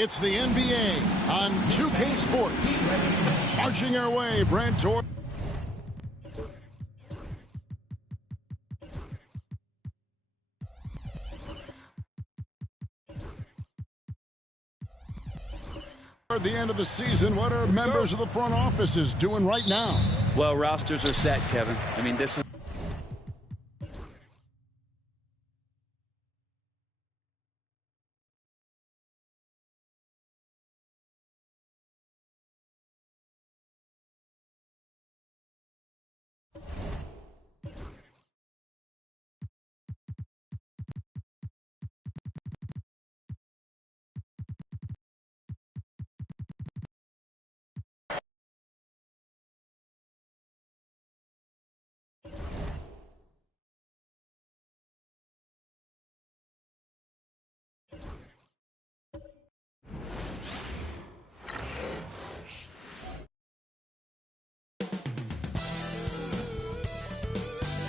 It's the NBA on 2K Sports. Marching our way, Brent Tor. At the end of the season, what are members of the front offices doing right now? Well, rosters are set, Kevin. I mean, this is...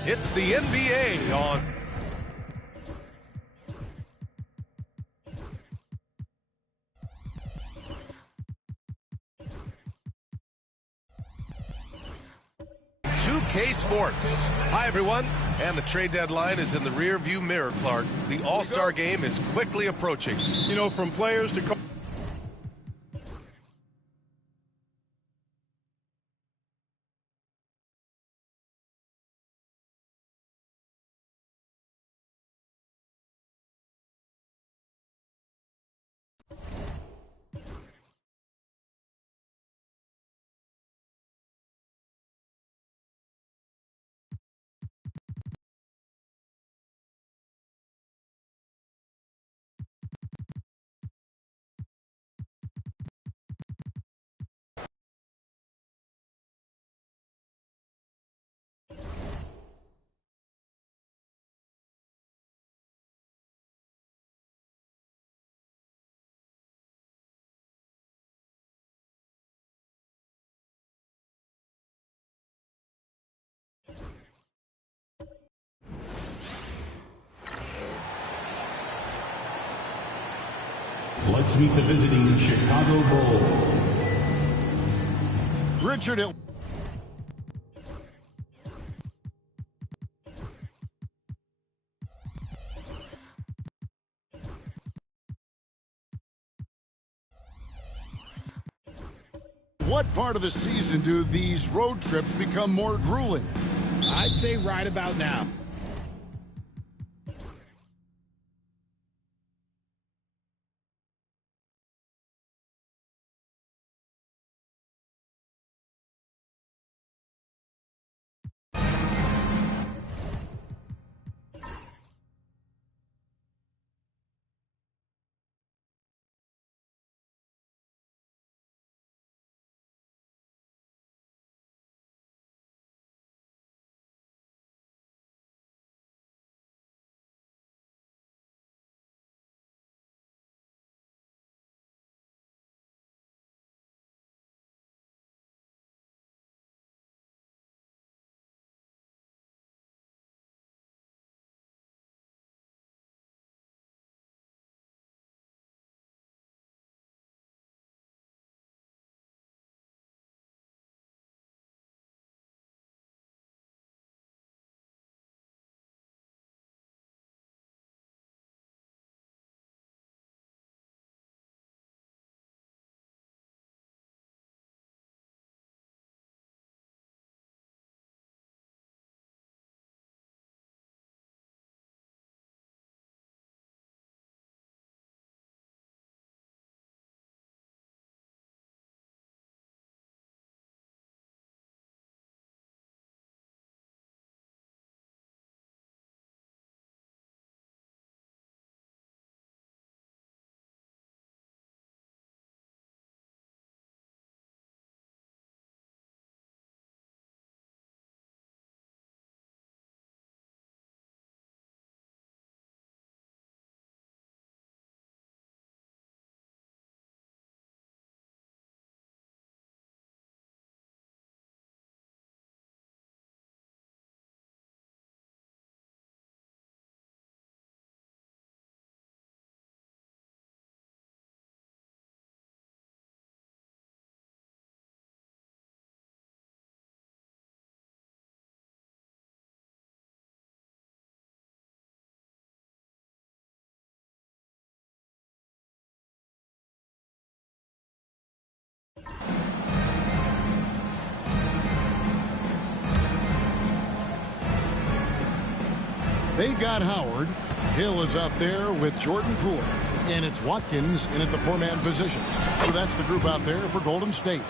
It's the NBA on... K Sports. Hi, everyone. And the trade deadline is in the rear-view mirror, Clark. The All-Star game is quickly approaching. You know, from players to... Let's meet the visiting Chicago Bulls. Richard Hill. What part of the season do these road trips become more grueling? I'd say right about now. They've got Howard. Hill is out there with Jordan Poole. And it's Watkins in at the four-man position. So that's the group out there for Golden State.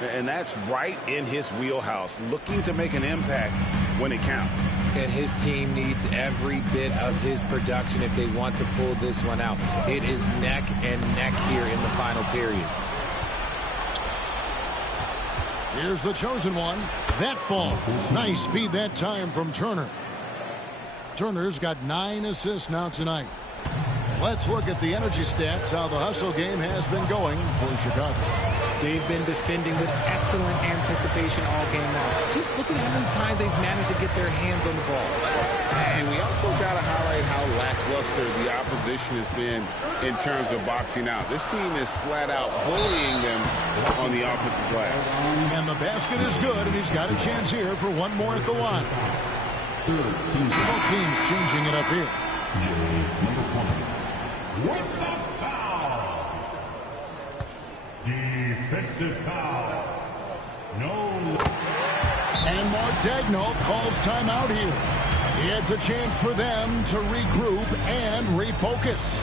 And that's right in his wheelhouse, looking to make an impact when it counts. And his team needs every bit of his production if they want to pull this one out. It is neck and neck here in the final period. Here's the chosen one. That falls. Nice speed that time from Turner. Turner's got 9 assists now tonight. Let's look at the energy stats, how the hustle game has been going for Chicago. They've been defending with excellent anticipation all game long. Just look at how many times they've managed to get their hands on the ball. And we also got to highlight how lackluster the opposition has been in terms of boxing out. This team is flat out bullying them on the offensive glass. And the basket is good, and he's got a chance here for one more at the line. Both teams changing it up here. With the foul. Defensive foul. No. And Mark Daigneault calls timeout here. It's a chance for them to regroup and refocus.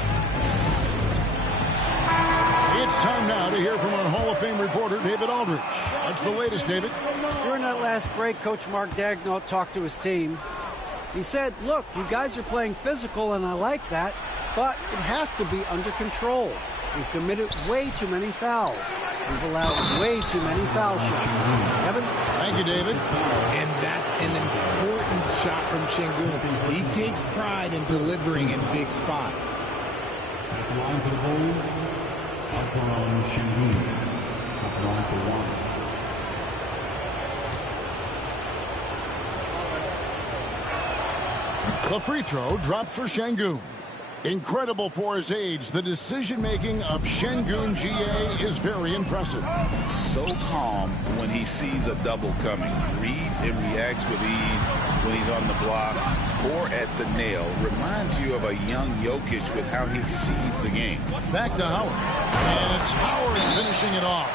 It's time now to hear from our Hall of Fame reporter, David Aldridge. What's the latest, David? During that last break, Coach Mark Daigneault talked to his team. He said, look, you guys are playing physical, and I like that, but it has to be under control. We've committed way too many fouls. We've allowed way too many foul shots. Kevin? Thank you, David. And that's an important shot from Şengün. He takes pride in delivering in big spots. At the line for the Bulls, Alperen Şengün. At the line for one. The free throw dropped for Şengün. Incredible for his age, the decision-making of Şengün GA is very impressive. So calm when he sees a double coming. Reads and reacts with ease when he's on the block or at the nail. Reminds you of a young Jokic with how he sees the game. Back to Howard. And it's Howard finishing it off.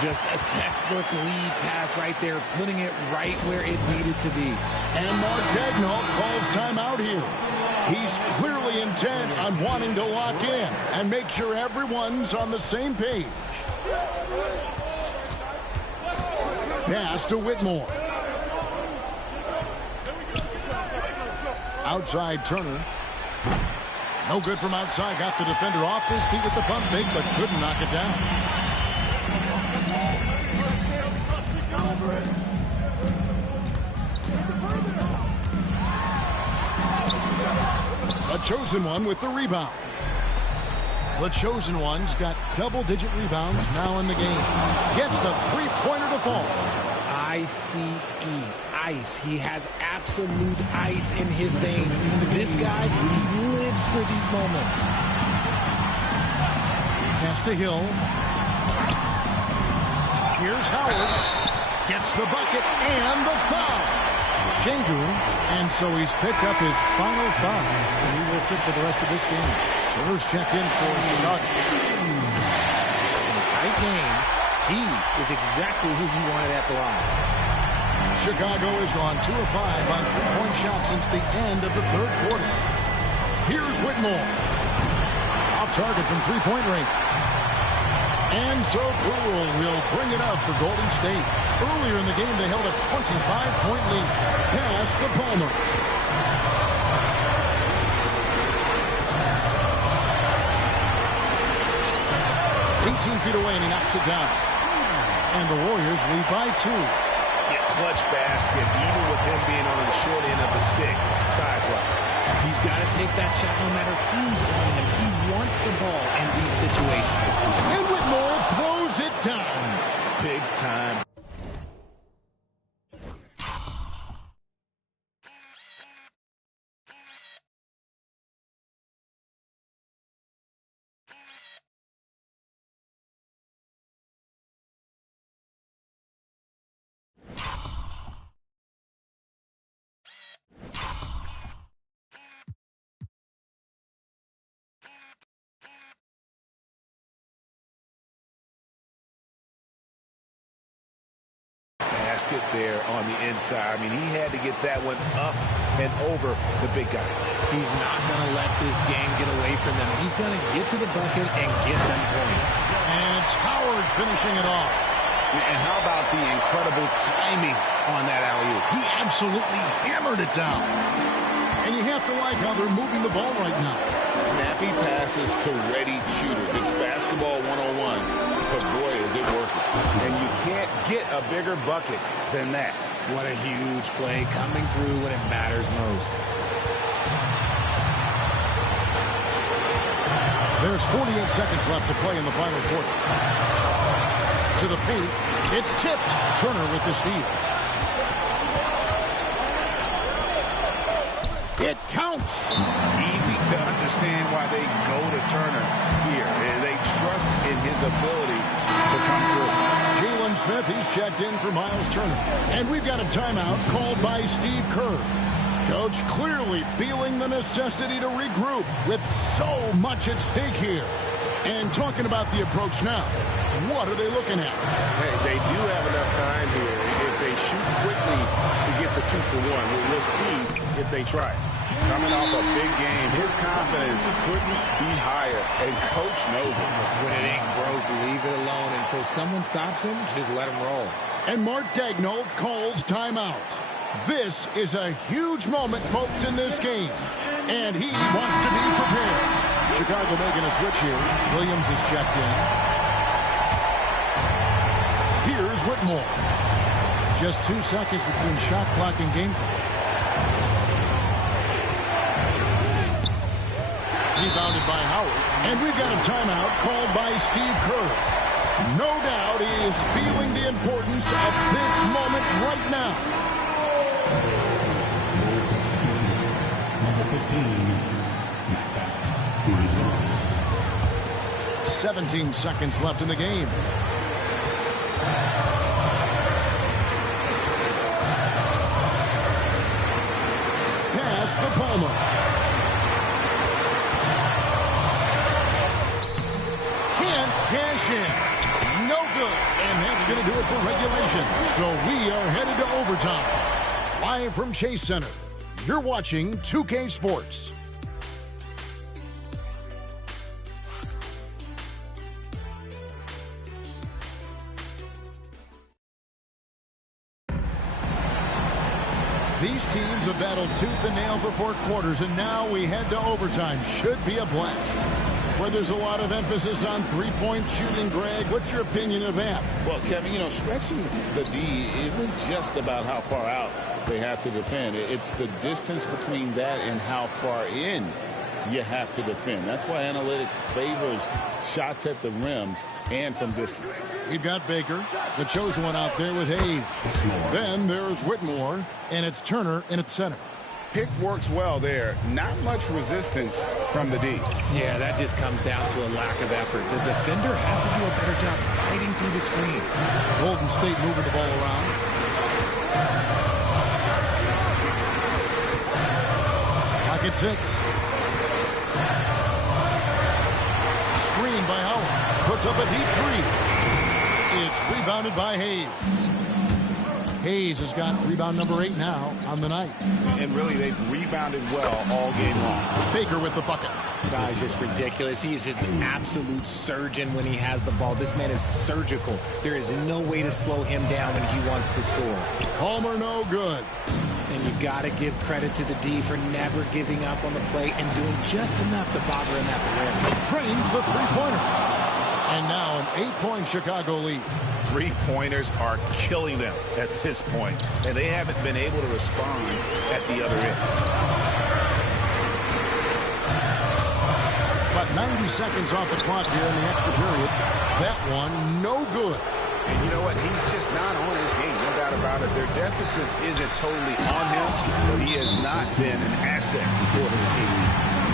Just a textbook lead pass right there, putting it right where it needed to be. And Mark Daigneault calls timeout here. He's clearly intent on wanting to lock in and make sure everyone's on the same page. Pass to Whitmore. Outside Turner. No good from outside. Got the defender off his feet at the pump fake, but couldn't knock it down. The Chosen One with the rebound. The Chosen One's got double-digit rebounds now in the game. Gets the three-pointer to fall. I-C-E, ice. He has absolute ice in his veins. This guy, he lives for these moments. Pass to Hill. Here's Howard. Gets the bucket and the foul. Şengün, and so he's picked up his final foul. He will sit for the rest of this game. Turner's checked in for Chicago. In a tight game, he is exactly who you wanted at the line. Chicago has gone 2 of 5 on three-point shots since the end of the third quarter. Here's Whitmore. Off target from three-point range. And so Poole will bring it up for Golden State. Earlier in the game, they held a 25-point lead. Pass to Palmer. Feet away, and he knocks it down. And the Warriors lead by 2. Yeah, clutch basket, even with him being on the short end of the stick, size-wise. He's got to take that shot no matter who's on him. He wants the ball in these situations. And Whitmore throws it down. Big time. Basket there on the inside. I mean, he had to get that one up and over the big guy. He's not going to let this game get away from them. He's going to get to the bucket and get them points. And it's Howard finishing it off. And how about the incredible timing on that alley-oop? He absolutely hammered it down. And you have to like how they're moving the ball right now. Snappy passes to ready shooters. It's basketball 101, but boy, is it working. And you can't get a bigger bucket than that. What a huge play coming through when it matters most. There's 48 seconds left to play in the final quarter. To the paint, it's tipped. Turner with the steal. It counts. Easy to understand why they go to Turner here. They trust in his ability to come through. Jalen Smith, he's checked in for Miles Turner. And we've got a timeout called by Steve Kerr. Coach clearly feeling the necessity to regroup with so much at stake here. And talking about the approach now, what are they looking at? Hey, they do have enough time here. If they shoot quickly to get the 2-for-1, we'll see if they try. Coming off a big game, his confidence couldn't be higher, and Coach knows it. When it ain't broke, leave it alone until someone stops him. Just let him roll. And Mark Daigneault calls timeout. This is a huge moment, folks, in this game, and he wants to be prepared. Chicago making a switch here. Williams is checked in. Here's Whitmore. Just 2 seconds between shot clock and game clock. Rebounded by Howard. And we've got a timeout called by Steve Kerr. No doubt he is feeling the importance of this moment right now. Number 15, Matt Best. 17 seconds left in the game. Pass to Palmer. Can't cash in. No good. And that's going to do it for regulation. So we are headed to overtime. Live from Chase Center, you're watching 2K Sports. These teams have battled tooth and nail for 4 quarters, and now we head to overtime. Should be a blast. Where there's a lot of emphasis on three-point shooting, Greg, what's your opinion of that? Well, Kevin, you know, stretching the D isn't just about how far out they have to defend. It's the distance between that and how far in you have to defend. That's why analytics favors shots at the rim and from distance. We've got Baker, the chosen one, out there with Hayes. Then there's Whitmore, and it's Turner in at center. Pick works well there. Not much resistance from the D. Yeah, that just comes down to a lack of effort. The defender has to do a better job fighting through the screen. Golden State moving the ball around. Clock at 6. Screen by Howard. Puts up a deep 3. It's rebounded by Hayes. Hayes has got rebound number 8 now on the night. And really, they've rebounded well all game long. Baker with the bucket. Guy's just ridiculous. He is just an absolute surgeon when he has the ball. This man is surgical. There is no way to slow him down when he wants to score. Palmer no good. And you got to give credit to the D for never giving up on the play and doing just enough to bother him at the rim. Drains the three-pointer. And now an 8-point Chicago lead. Three-pointers are killing them at this point, and they haven't been able to respond at the other end. About 90 seconds off the clock here in the extra period. That one, no good. And you know what? He's just not on his game, no doubt about it. Their deficit isn't totally on him, but he has not been an asset for his team.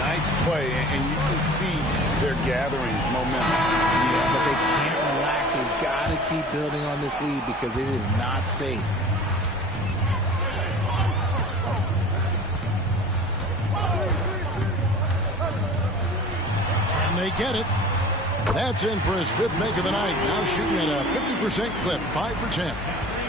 Nice play, and you can see they're gathering momentum. Yeah, but they can't relax. They've got to keep building on this lead because it is not safe. And they get it. That's in for his 5th make of the night. Now shooting at a 50% clip, 5 for 10.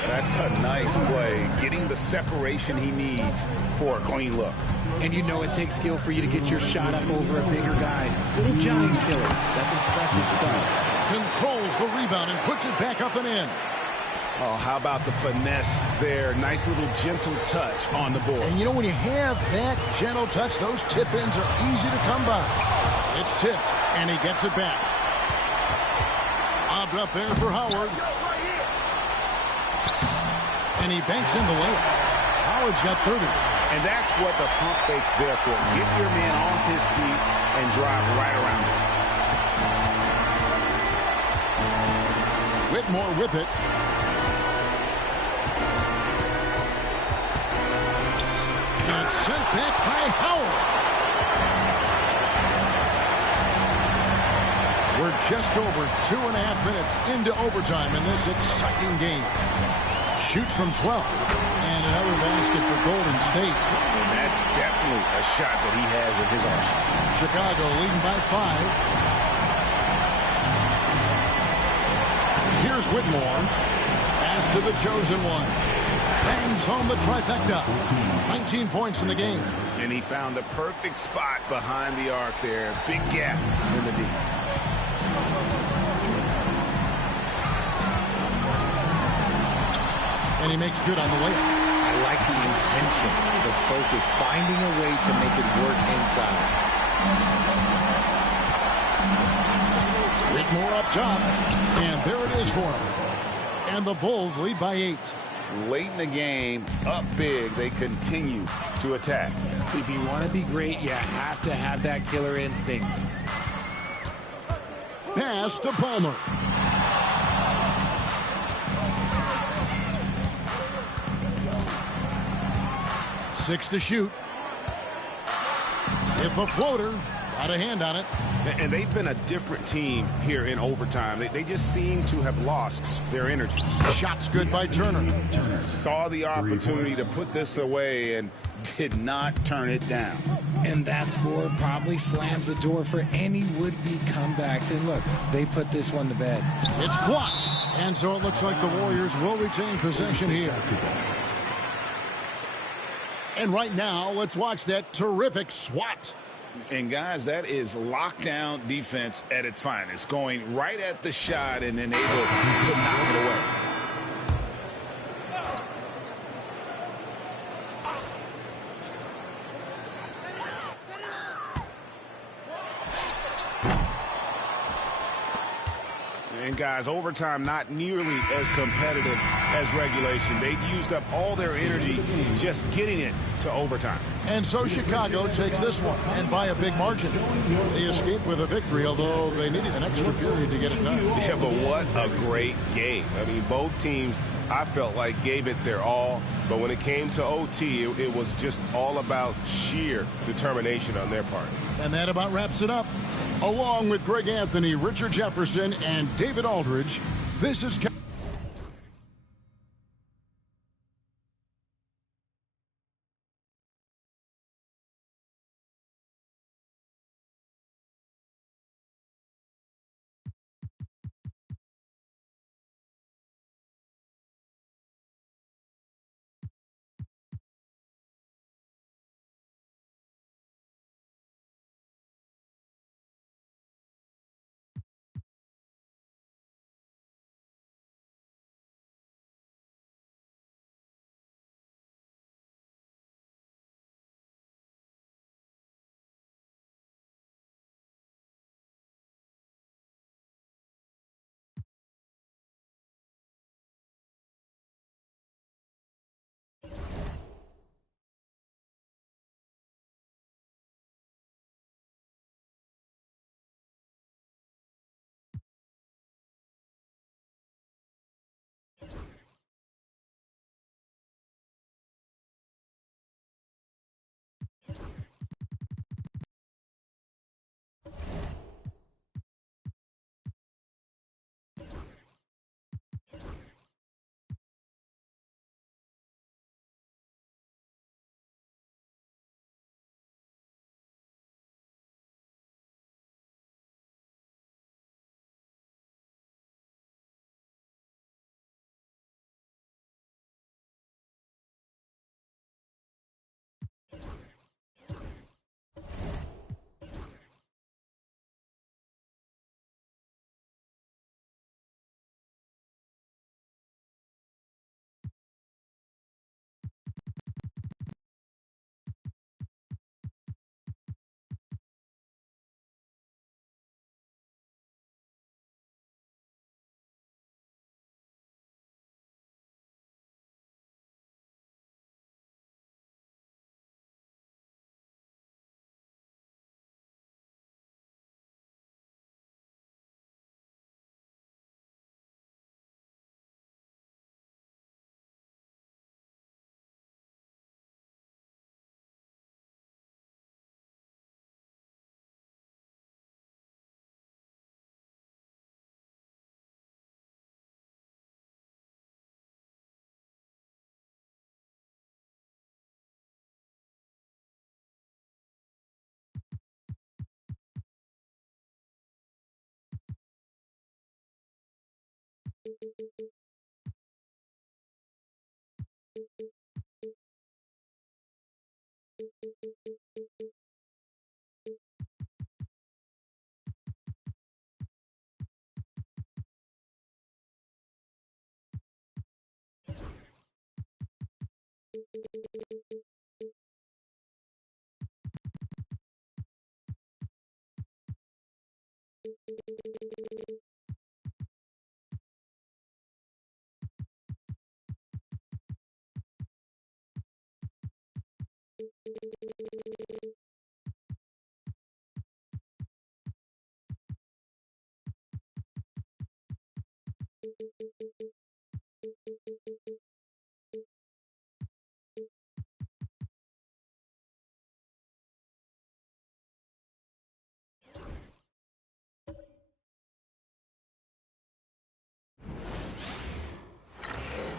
That's a nice play, getting the separation he needs for a clean look. And you know it takes skill for you to get your shot up over a bigger guy. Little giant killer. That's impressive stuff. Controls the rebound and puts it back up and in. Oh, how about the finesse there? Nice little gentle touch on the board. And you know, when you have that gentle touch, those tip-ins are easy to come by. It's tipped, and he gets it back. Lobbed up there for Howard. And he banks in the layup. Howard's got 30. And that's what the pump fake's there for. Get your man off his feet and drive right around him. Whitmore with it. And sent back by Howard. We're just over 2.5 minutes into overtime in this exciting game. Shoots from 12. And another basket for Golden State. And that's definitely a shot that he has in his arsenal. Chicago leading by 5. Here's Whitmore. Pass to the chosen one. Bangs home the trifecta. 19 points in the game. And he found the perfect spot behind the arc there. Big gap in the D. And he makes good on the layup. I like the intention, the focus, finding a way to make it work inside. Whitmore up top. And there it is for him. And the Bulls lead by 8. Late in the game, up big, they continue to attack. If you want to be great, you have to have that killer instinct. Pass to Palmer. Six to shoot. With a floater. Got a hand on it. And they've been a different team here in overtime. They just seem to have lost their energy. Shot's good by Turner. Saw the opportunity to put this away and did not turn it down. And that score probably slams the door for any would-be comebacks. And look, they put this one to bed. It's blocked. And so it looks like the Warriors will retain possession here. And right now, let's watch that terrific swat. And guys, that is lockdown defense at its finest, going right at the shot and then able to knock it away. And guys, overtime not nearly as competitive as regulation. They used up all their energy just getting it to overtime. And so Chicago takes this one, and by a big margin. They escaped with a victory, although they needed an extra period to get it done. Yeah, but what a great game. I mean, both teams, I felt like, gave it their all. But when it came to OT, it was just all about sheer determination on their part. And that about wraps it up. Along with Greg Anthony, Richard Jefferson, and David Aldridge, this is...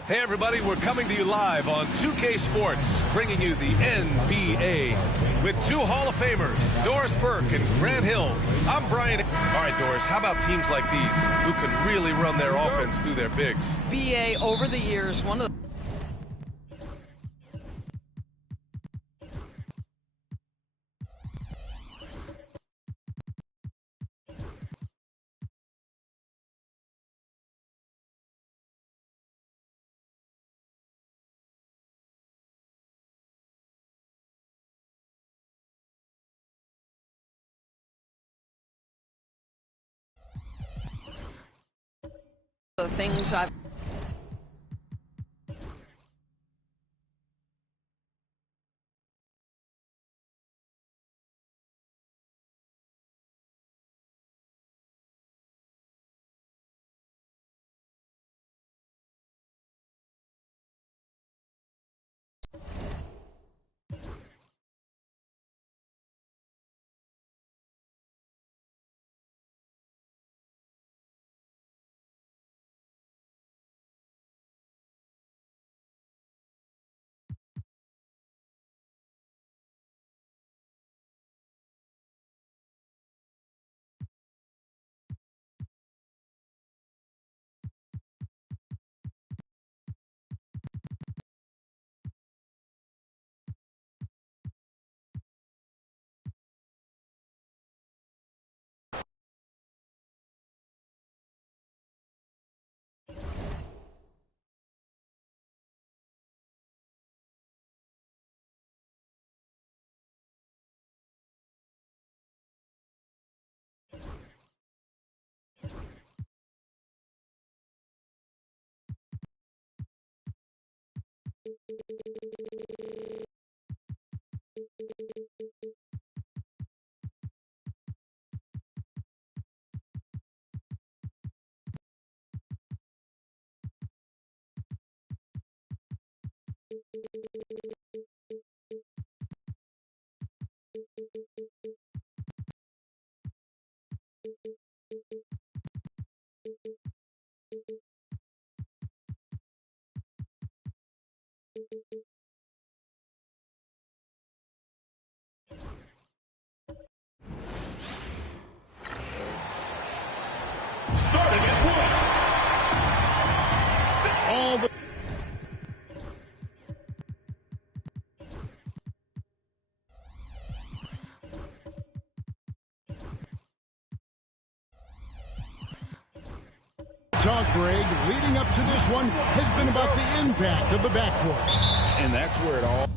Hey everybody, we're coming to you live on 2K Sports, bringing you the NBA with two Hall of Famers, Doris Burke and Grant Hill. I'm Brian. All right, Doris, how about teams like these who can really run their offense through their bigs? BA over the years, one of the things I've Starting at point. All the talk, Greg, leading up to this one has been about the impact of the backcourt. And that's where it all...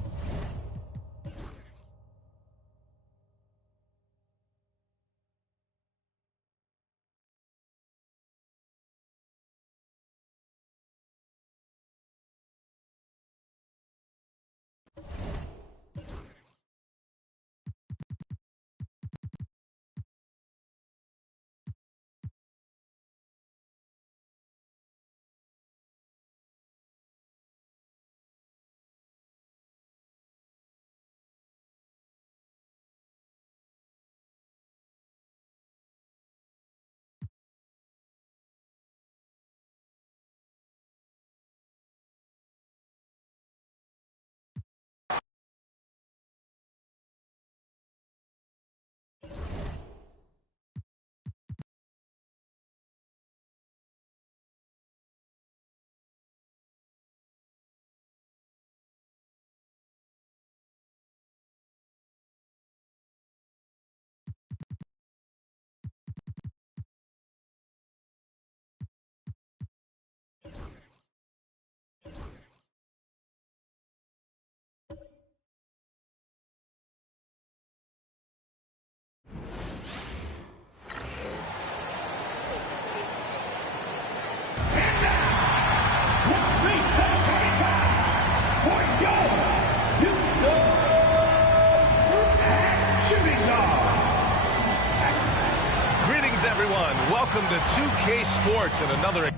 Greetings, everyone. Welcome to 2K Sports and another...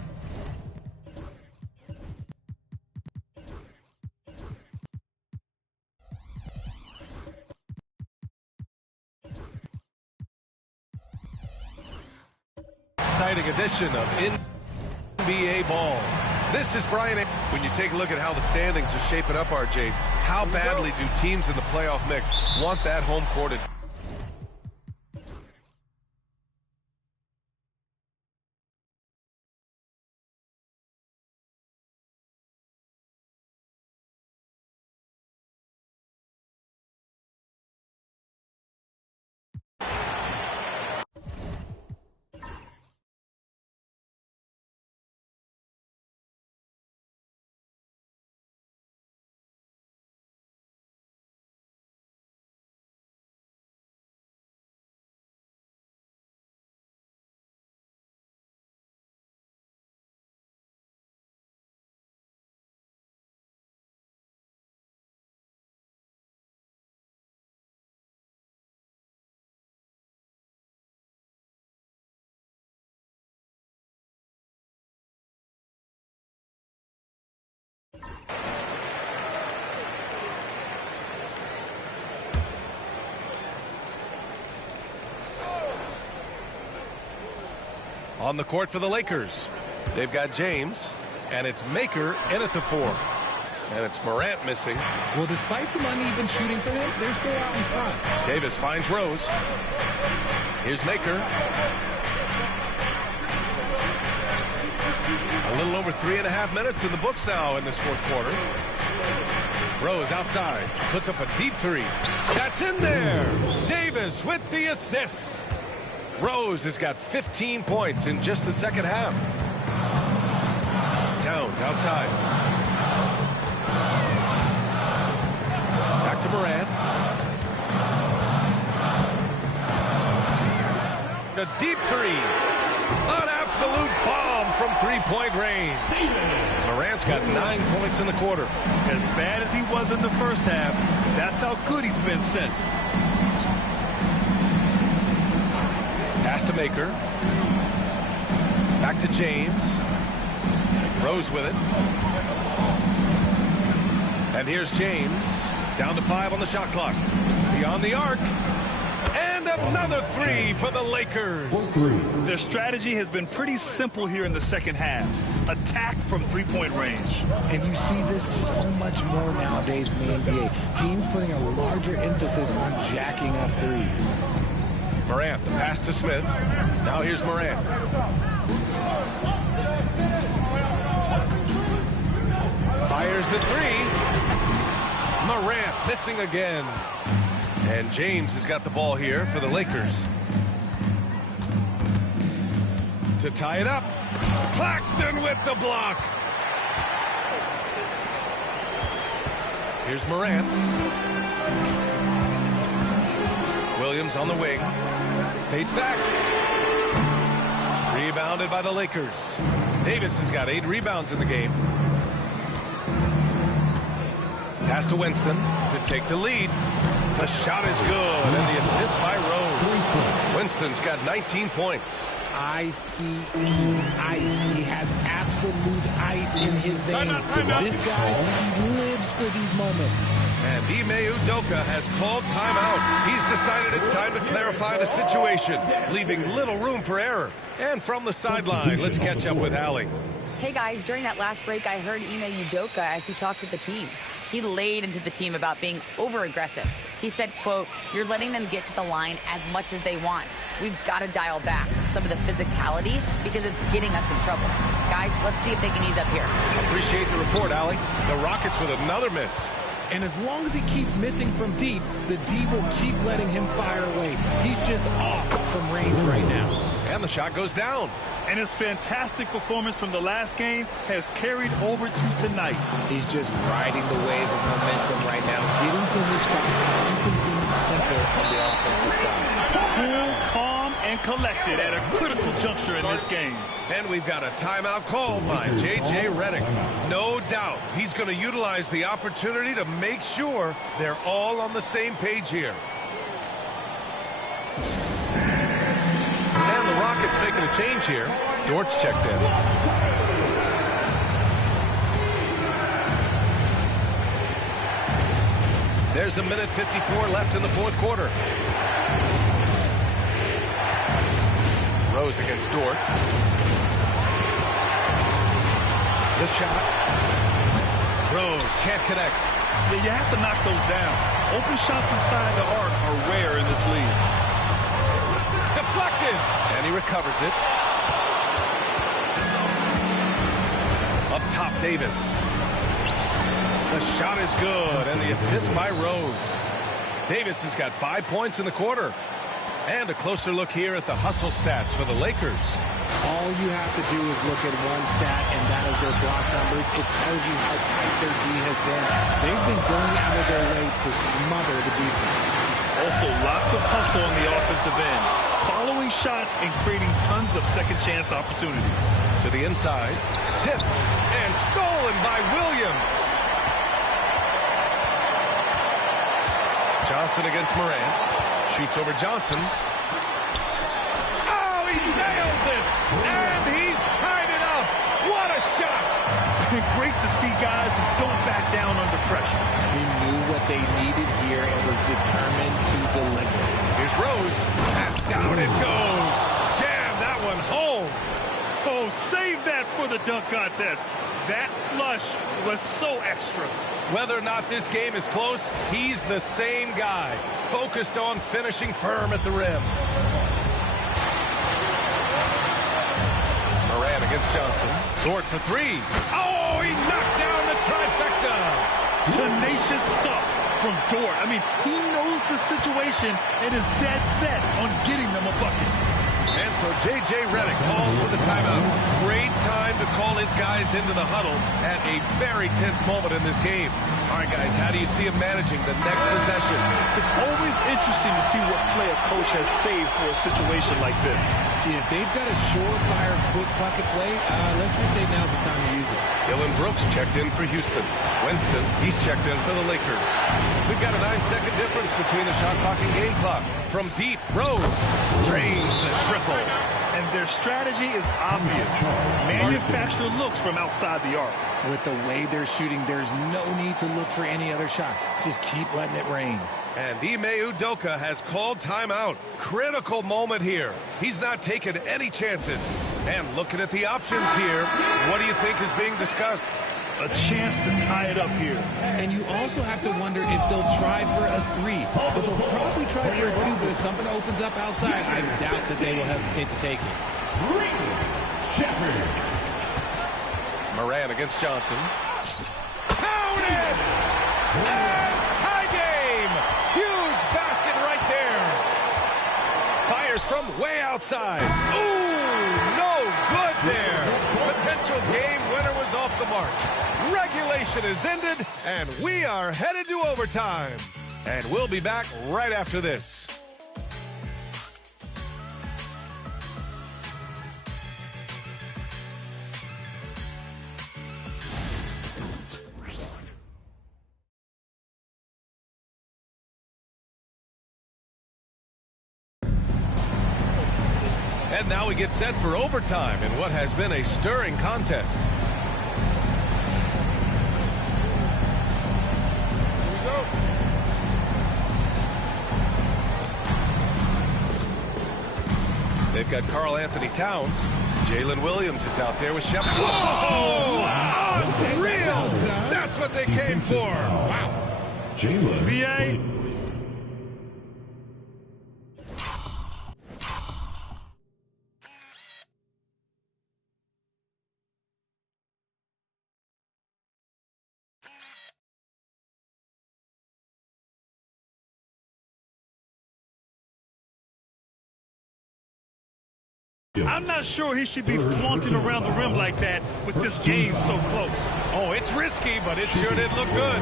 exciting edition of NBA Ball. This is Brian. When you take a look at how the standings are shaping up, RJ, how badly do teams in the playoff mix want that home court advantage? On the court for the Lakers, they've got James, and it's Maker in at the 4. And it's Morant missing. Well, despite some uneven shooting from him, they're still out in front. Davis finds Rose. Here's Maker. A little over 3.5 minutes in the books now in this fourth quarter. Rose outside, puts up a deep 3. That's in there. Davis with the assist. Rose has got 15 points in just the second half. Towns outside. Back to Morant. A deep 3. An absolute bomb from three-point range. Morant's got 9 points in the quarter. As bad as he was in the first half, that's how good he's been since. Pass to Maker. Back to James. Rose with it. And here's James. Down to 5 on the shot clock. Beyond the arc. And another 3 for the Lakers. Their strategy has been pretty simple here in the second half. Attack from three-point range. And you see this so much more nowadays in the NBA. Teams putting a larger emphasis on jacking up threes. Morant, the pass to Smith. Now here's Morant. Fires the 3. Morant missing again. And James has got the ball here for the Lakers. To tie it up. Claxton with the block. Here's Morant. Williams on the wing. Fades back. Rebounded by the Lakers. Davis has got 8 rebounds in the game. Pass to Winston to take the lead. The shot is good, and the assist by Rose. Winston's got 19 points. Ice. He has absolute ice in his veins. This guy lives for these moments. And Ime Udoka has called timeout. He's decided it's time to clarify the situation, leaving little room for error. And from the sideline, let's catch up with Allie. Hey guys, during that last break, I heard Ime Udoka as he talked with the team. He laid into the team about being over-aggressive. He said, quote, "You're letting them get to the line as much as they want. We've got to dial back some of the physicality because it's getting us in trouble. Guys, let's see if they can ease up here." Appreciate the report, Allie. The Rockets with another miss. And as long as he keeps missing from deep, the D will keep letting him fire away. He's just off from range right now. And the shot goes down. And his fantastic performance from the last game has carried over to tonight. He's just riding the wave of momentum right now, getting to his spots and keeping things simple on the offensive side. Cool, calm, and collected at a critical juncture in this game. And we've got a timeout called by J.J. Redick. No doubt he's going to utilize the opportunity to make sure they're all on the same page here. And the Rockets making a change here. Dort's checked in. There's a minute 54 left in the fourth quarter. Rose against Dort. The shot. Rose can't connect. Yeah, you have to knock those down. Open shots inside the arc are rare in this league. Deflected. And he recovers it. Up top, Davis. The shot is good, and the assist by Rose. Davis has got 5 points in the quarter. And a closer look here at the hustle stats for the Lakers. All you have to do is look at one stat, and that is their block numbers. It tells you how tight their D has been. They've been going out of their way to smother the defense. Also, lots of hustle on the offensive end. Following shots and creating tons of second chance opportunities. To the inside. Tipped and stolen by Williams. Johnson against Morant. Shoots over Johnson. Oh, he nails it! And he's tied it up! What a shot! Great to see guys who don't back down under pressure. He knew what they needed here and was determined to deliver. Here's Rose. And down it goes. Jam that one home. Oh, save that for the dunk contest. That flush was so extra. Whether or not this game is close, he's the same guy, focused on finishing firm at the rim. Morant against Johnson. Dort for three. Oh, he knocked down the trifecta. Tenacious stuff from Dort. I mean, he knows the situation and is dead set on getting them a bucket. And so J.J. Redick calls for the timeout. Great time to call his guys into the huddle at a very tense moment in this game. All right, guys, how do you see him managing the next possession? It's always interesting to see what play a coach has saved for a situation like this. If they've got a surefire quick bucket play, let's just say now's the time to use it. Dillon Brooks checked in for Houston. Winston, he's checked in for the Lakers. We've got a 9-second difference between the shot clock and game clock. From deep, Rose drains the triple. And their strategy is obvious. Manufacture looks from outside the arc. With the way they're shooting, there's no need to look for any other shot. Just keep letting it rain. And Ime Udoka has called timeout. Critical moment here. He's not taking any chances. And looking at the options here, what do you think is being discussed? A chance to tie it up here. And you also have to wonder if they'll try for a three. But they'll probably try for a two. But if something opens up outside, I doubt that they will hesitate to take it. Morant against Johnson. Counted! And tie game! Huge basket right there. Fires from way outside. Ooh, no good there. Potential game winner was off the mark. Regulation is ended, and we are headed to overtime. And we'll be back right after this. And now we get set for overtime in what has been a stirring contest. Here we go. They've got Karl Anthony Towns. Jalen Williams is out there with Shepard. Oh! Unreal! That's what they came for. Wow. Jalen. B.A. I'm not sure he should be flaunting around the rim like that with this game so close. Oh, it's risky, but it sure did look good.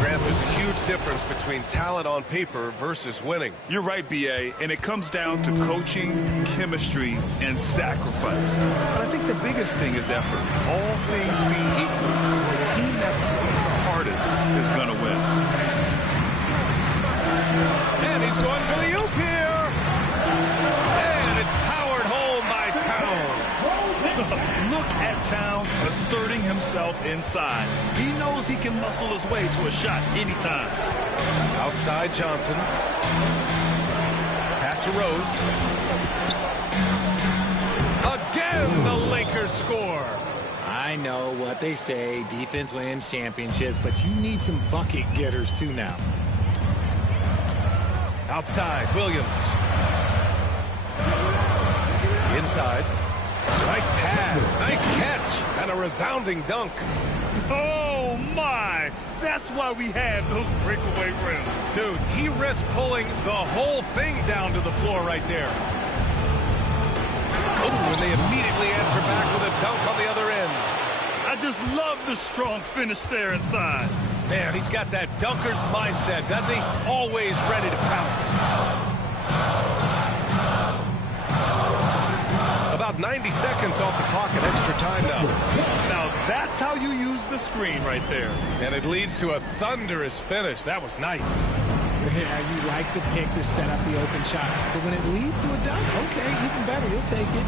Grant, there's a huge difference between talent on paper versus winning. You're right, B.A., and it comes down to coaching, chemistry, and sacrifice. But I think the biggest thing is effort. All things being equal, the team that plays the hardest is going to win. And he's going for the oop here. And it's powered home by Towns. Look at Towns asserting himself inside. He knows he can muscle his way to a shot anytime. Outside Johnson. Pass to Rose. Again, the Lakers score. I know what they say, defense wins championships, but you need some bucket getters too now. Outside, Williams. Inside. Nice pass, nice catch, and a resounding dunk. Oh, my. That's why we have those breakaway rims. Dude, he risks pulling the whole thing down to the floor right there. Oh, and they immediately answer back with a dunk on the other end. I just love the strong finish there inside. Man, he's got that dunker's mindset, doesn't he? Always ready to pounce. About 90 seconds off the clock at extra time now. Now that's how you use the screen right there. And it leads to a thunderous finish. That was nice. Yeah, you like the pick to set up the open shot. But when it leads to a dunk, okay, even better, you'll take it.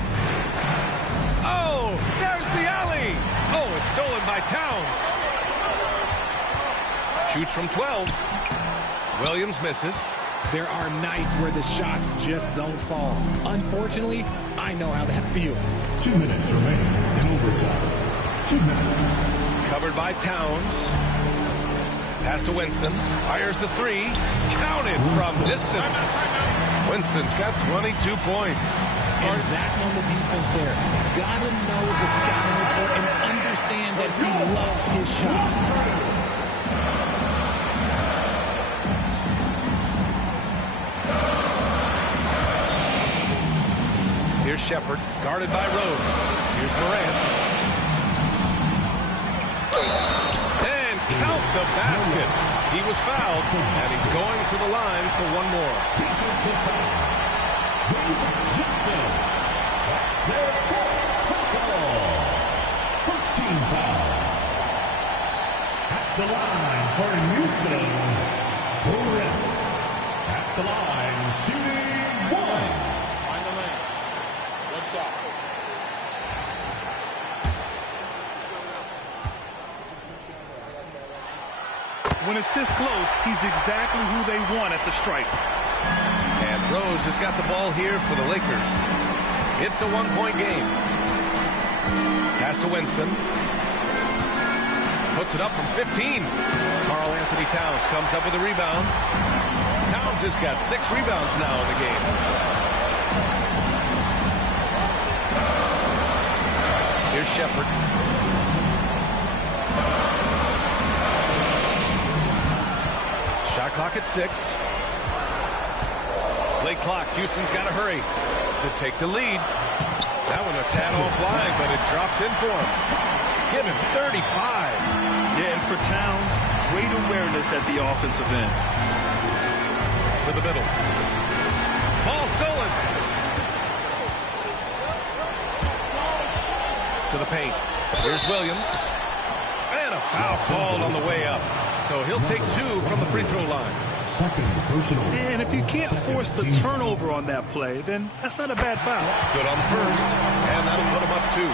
Oh, there's the alley. Oh, it's stolen by Towns. Shoots from 12. Williams misses. There are nights where the shots just don't fall. Unfortunately, I know how that feels. 2 minutes remaining in overtime. 2 minutes. Covered by Towns. Pass to Winston. Fires the three. Counted from distance. Winston's got 22 points. And that's on the defense there. Gotta know the scouting report and understand that he loves his shot. Here's Shepard, guarded by Rose. Here's Morant. And count the basket. He was fouled, and he's going to the line for one more. First team foul. At the line for Houston. Morant. At the line, shooting one. When it's this close, he's exactly who they want at the stripe. And Rose has got the ball here for the Lakers. It's a one-point game. Pass to Winston. Puts it up from 15. Karl Anthony Towns comes up with a rebound. Towns has got 6 rebounds now in the game. Here's Shepard. Shot clock at 6. Late clock. Houston's got to hurry to take the lead. That one a tad offline, but it drops in for him. Give him 35. Yeah, and for Towns, great awareness at the offensive end. To the middle. Ball stolen. To the paint. Here's Williams. And a foul called on the way up. So he'll take 2 from the free throw line. Second personal. And if you can't force the turnover on that play, then that's not a bad foul. Good on the first. And that'll put him up 2.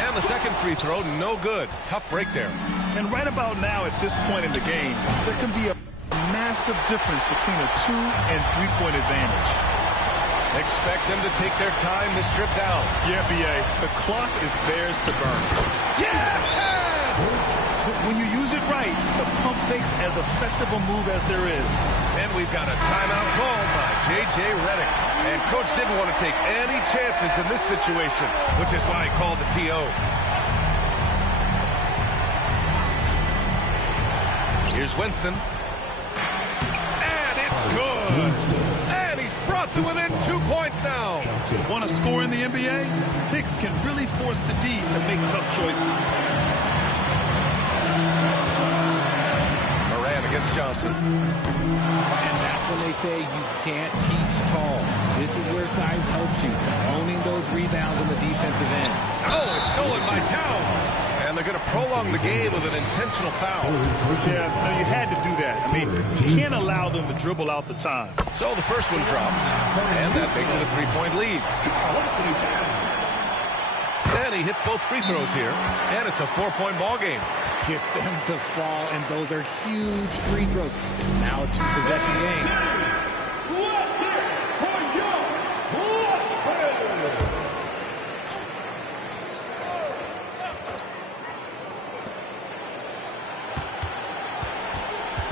And the second free throw, no good. Tough break there. And right about now at this point in the game, there can be a massive difference between a 2- and 3-point advantage. Expect them to take their time this trip down. Yeah, B.A., the clock is theirs to burn. Yes! When you use it right, the pump fake's as effective a move as there is. And we've got a timeout called by J.J. Redick. And Coach didn't want to take any chances in this situation, which is why he called the T.O. Here's Winston. And it's good. And he's brought to within 2 points now. Want to score in the NBA? Picks can really force the D to make tough choices. Against Johnson. And that's when they say you can't teach tall. This is where size helps you. Owning those rebounds on the defensive end. Oh, it's stolen by Towns. And they're going to prolong the game with an intentional foul. Yeah, no, you had to do that. I mean, you can't allow them to dribble out the time. So the first one drops. And that makes it a 3-point lead. And he hits both free throws here. And it's a 4-point ball game. Gets them to fall, and those are huge free throws. It's now a 2-possession game.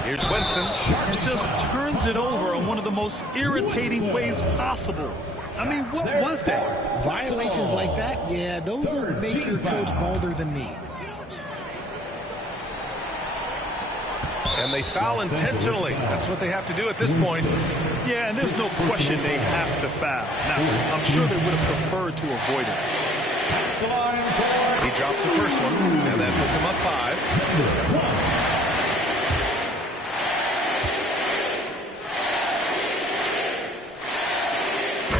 Here's Winston. And just turns it over in one of the most irritating ways possible. I mean, what was that? Violations like that, yeah, those will make your coach bolder than me. And they foul intentionally. That's what they have to do at this point. Yeah, and there's no question they have to foul. Now, I'm sure they would have preferred to avoid it. He drops the first one, and that puts him up 5.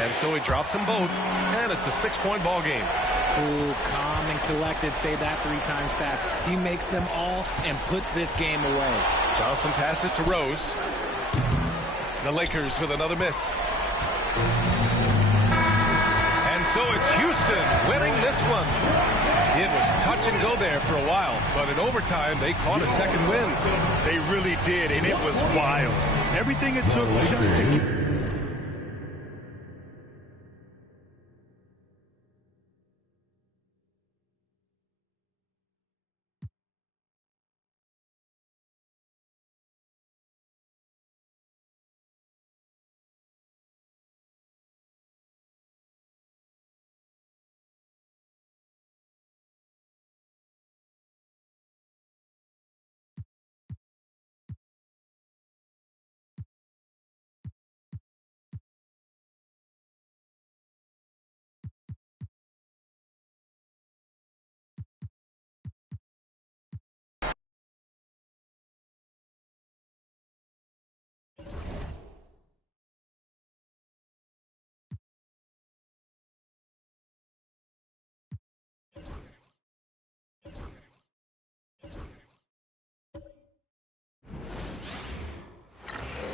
And so he drops them both, and it's a 6-point ball game. Cool, calm, and collected. Say that 3 times fast. He makes them all and puts this game away. Johnson passes to Rose. The Lakers with another miss. And so it's Houston winning this one. It was touch and go there for a while, but in overtime, they caught a second win. They really did, and it was wild. Everything it took just to get...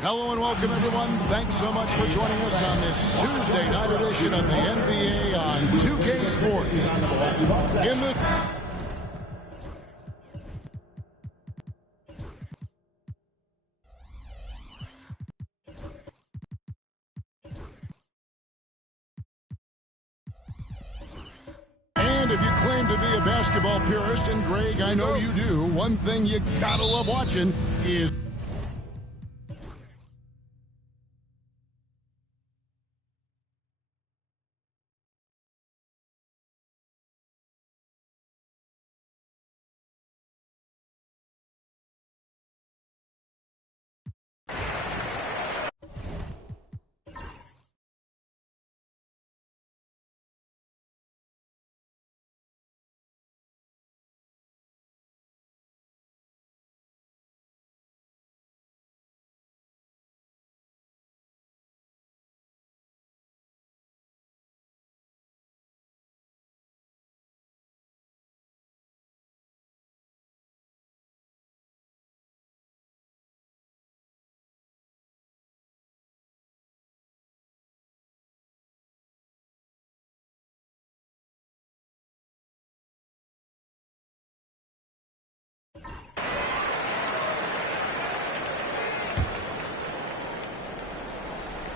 Hello and welcome, everyone. Thanks so much for joining us on this Tuesday night edition of the NBA on 2K Sports. And if you claim to be a basketball purist, and Greg, I know you do, one thing you gotta love watching is...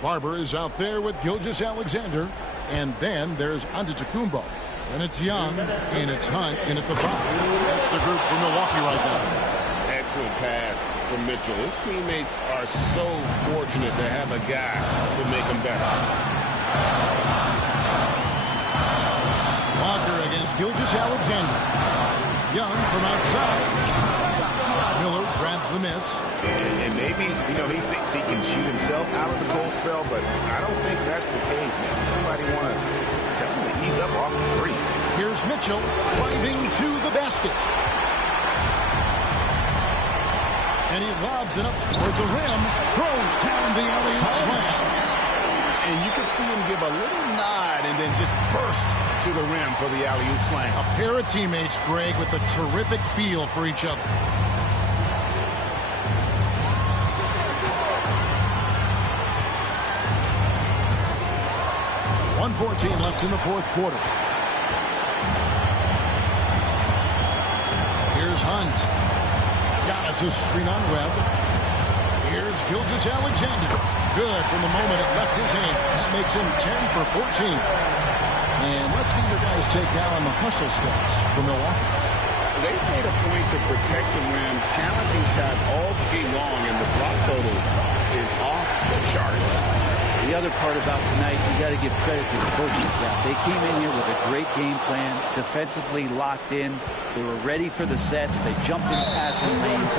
Barber is out there with Gilgeous-Alexander. And then there's Antetokounmpo. And it's Young, and it's Hunt, and at the bottom. That's the group from Milwaukee right now. Excellent pass from Mitchell. His teammates are so fortunate to have a guy to make them better. Walker against Gilgeous-Alexander. Young from outside. Miller grabs the miss. And maybe, he thinks he can shoot himself out of the cold spell, but I don't think that's the case. Maybe somebody want to tell him to ease up off the threes. Here's Mitchell driving to the basket. And he lobs it up toward the rim. Throws down the alley-oop slam. And you can see him give a little nod and then just burst to the rim for the alley-oop slam. A pair of teammates, Greg, with a terrific feel for each other. 1:14 left in the fourth quarter. Here's Hunt. Giannis' screen on Webb. Here's Gilgeous-Alexander. Good from the moment it left his hand. That makes him 10 for 14. And let's get your guys' take out on the hustle stats for Milwaukee. they've made a point to protect the rim, challenging shots all game long, and the block total is off the charts. The other part about tonight, you got to give credit to the coaching staff. They came in here with a great game plan, defensively locked in. They were ready for the sets. They jumped in passing lanes,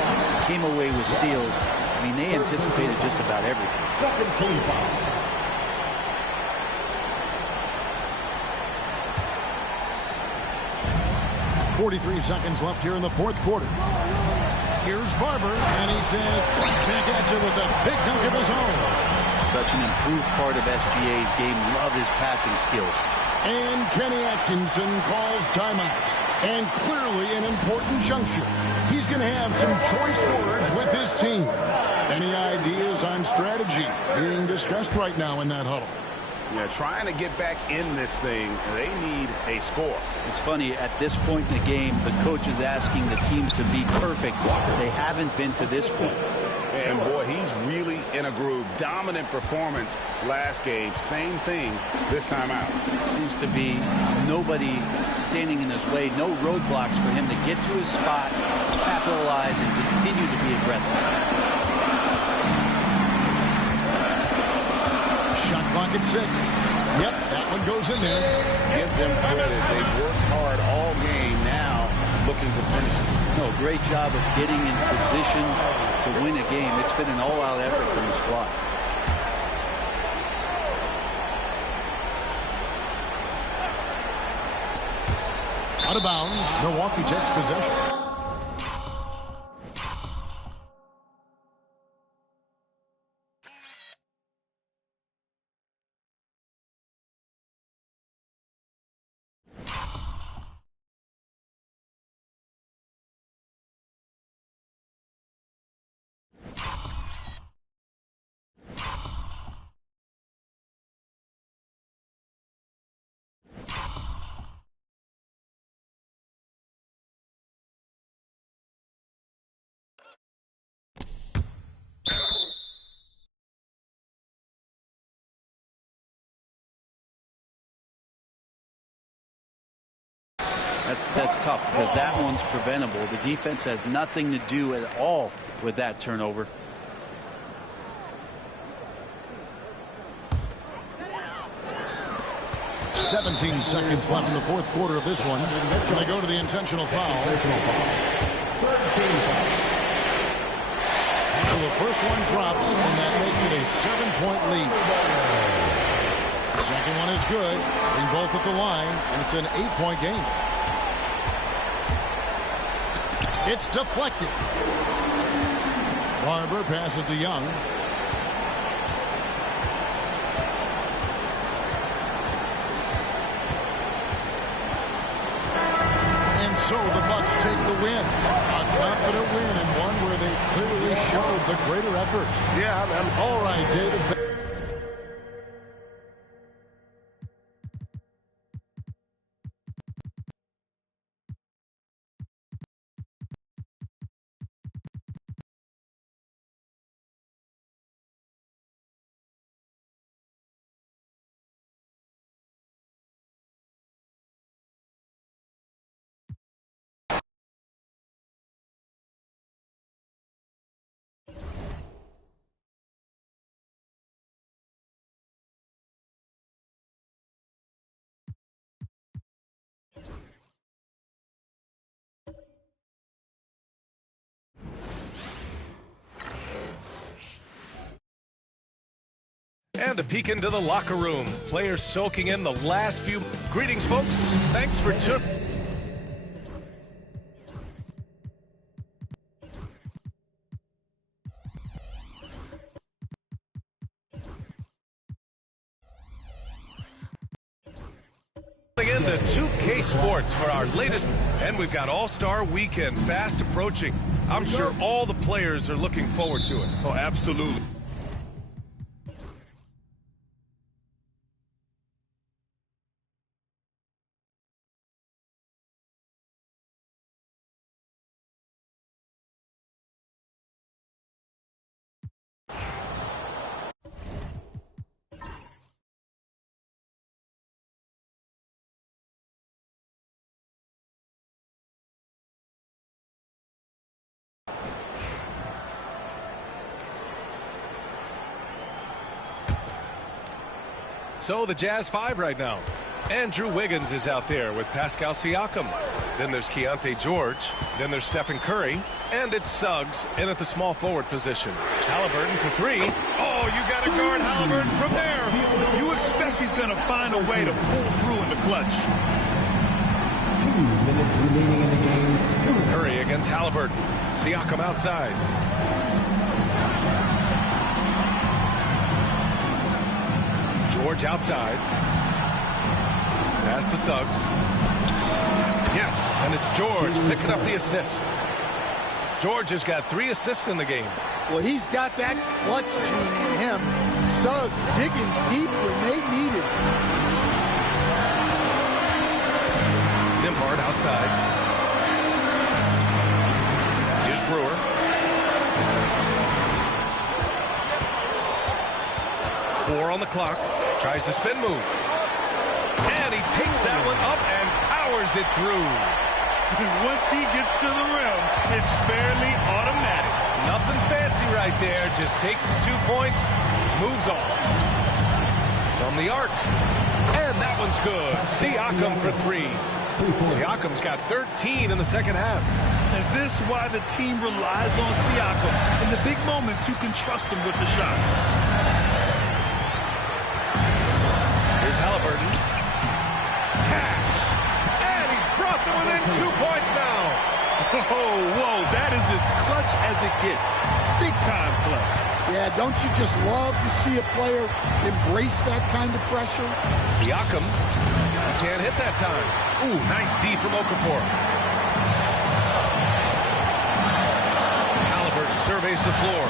came away with steals. I mean, they anticipated just about everything. Second team foul. 43 seconds left here in the fourth quarter. Here's Barber, and he says, back at you with a big dunk of his own. Such an improved part of SGA's game. Love his passing skills. And Kenny Atkinson calls timeout. And clearly an important juncture. He's going to have some choice words with his team. Any ideas on strategy being discussed right now in that huddle? Yeah, trying to get back in this thing, they need a score. It's funny, at this point in the game, the coach is asking the team to be perfect. They haven't been to this point. And boy, he's really in a groove. Dominant performance last game. Same thing this time out. Seems to be nobody standing in his way. No roadblocks for him to get to his spot, capitalize, and continue to be aggressive. Shot clock at 6. Yep, that one goes in there. Give them credit. They've worked hard all game. Now looking to finish. No, great job of getting in position to win a game. It's been an all-out effort from the squad. Out of bounds. Milwaukee takes possession. That's tough because that one's preventable. The defense has nothing to do at all with that turnover. "17 seconds left in the fourth quarter of this one. And they go to the intentional foul. So the first one drops, and that makes it a 7-point lead. Second one is good. Bring both at the line, and it's an 8-point game. It's deflected. Barber passes to Young. And so the Bucks take the win. A confident win, and one where they clearly showed the greater effort. Yeah, all right, David. And a peek into the locker room. Players soaking in the last few. Greetings, folks. Thanks for tuning. In to 2K Sports for our latest, and we've got All-Star Weekend fast approaching. I'm sure all the players are looking forward to it. Oh, absolutely. So the Jazz 5 right now. Andrew Wiggins is out there with Pascal Siakam. Then there's Keontae George. Then there's Stephen Curry. And it's Suggs in at the small forward position. Halliburton for three. Oh, you got to guard Halliburton from there. You expect he's going to find a way to pull through in the clutch. 2 minutes remaining in the game. Curry against Halliburton. Siakam outside. George outside. Pass to Suggs. Yes, and it's George picking up the assist. George has got 3 assists in the game. Well, he's got that clutch gene in him. Suggs digging deep when they need it. Nembhard outside. Here's Brewer. Four on the clock. Tries the spin move. And he takes that one up and powers it through. Once he gets to the rim, it's fairly automatic. Nothing fancy right there. Just takes his 2 points, moves on. From the arc. And that one's good. Siakam for 3. Siakam's got 13 in the second half. And this is why the team relies on Siakam. In the big moments, you can trust him with the shot. Here's Halliburton. Cash. And he's brought them within 2 points now. Oh, whoa, that is as clutch as it gets. Big time play. Yeah, don't you just love to see a player embrace that kind of pressure? Siakam. He can't hit that time. Ooh, nice D from Okafor. Halliburton surveys the floor.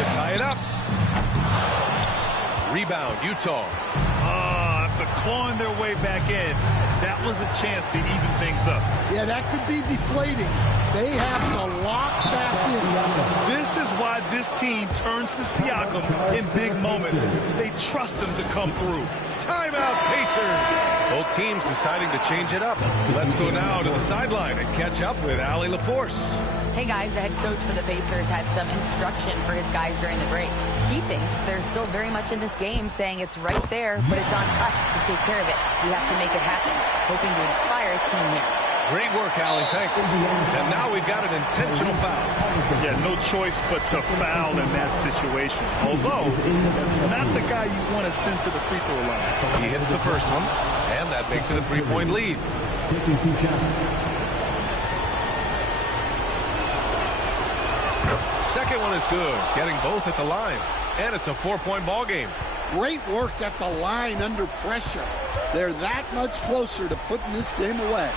To tie it up. Rebound, Utah. After clawing their way back in, that was a chance to even things up. Yeah, that could be deflating. They have to lock back in. This is why this team turns to Siakam in big moments. They trust him to come through. Timeout, Pacers. Both teams deciding to change it up. Let's go now to the sideline and catch up with Allie LaForce. Hey guys, the head coach for the Pacers had some instruction for his guys during the break. He thinks they're still very much in this game, saying it's right there, but it's on us to take care of it. We have to make it happen, hoping to inspire his team here. Great work, Allie. Thanks. And now we've got an intentional foul. Yeah, no choice but to foul in that situation. Although, that's not the guy you want to send to the free throw line. He hits the first one, and that makes it a 3-point lead. Taking 2 shots. Second one is good, getting both at the line. And it's a 4-point ball game. Great work at the line under pressure. They're that much closer to putting this game away.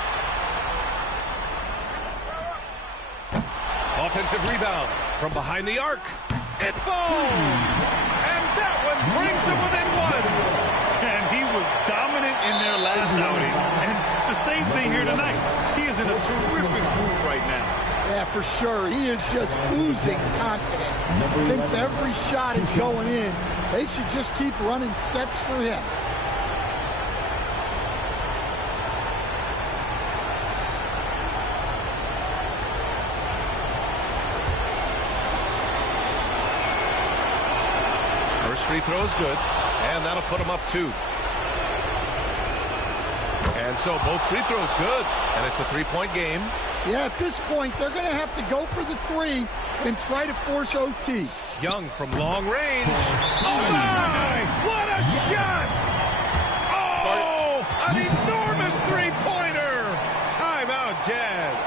Offensive rebound from behind the arc. It falls! And that one brings them within 1. And he was dominant in their last outing. And the same thing here tonight. He is in a terrific groove right now. Yeah, for sure. He is just oozing confidence. Thinks every shot is going in. They should just keep running sets for him. First free throw is good, and that'll put him up 2. And so both free throws good, and it's a 3-point game. Yeah, at this point, they're going to have to go for the 3 and try to force OT. Young from long range. Oh, my! What a shot! Oh, an enormous three-pointer! Timeout, Jazz.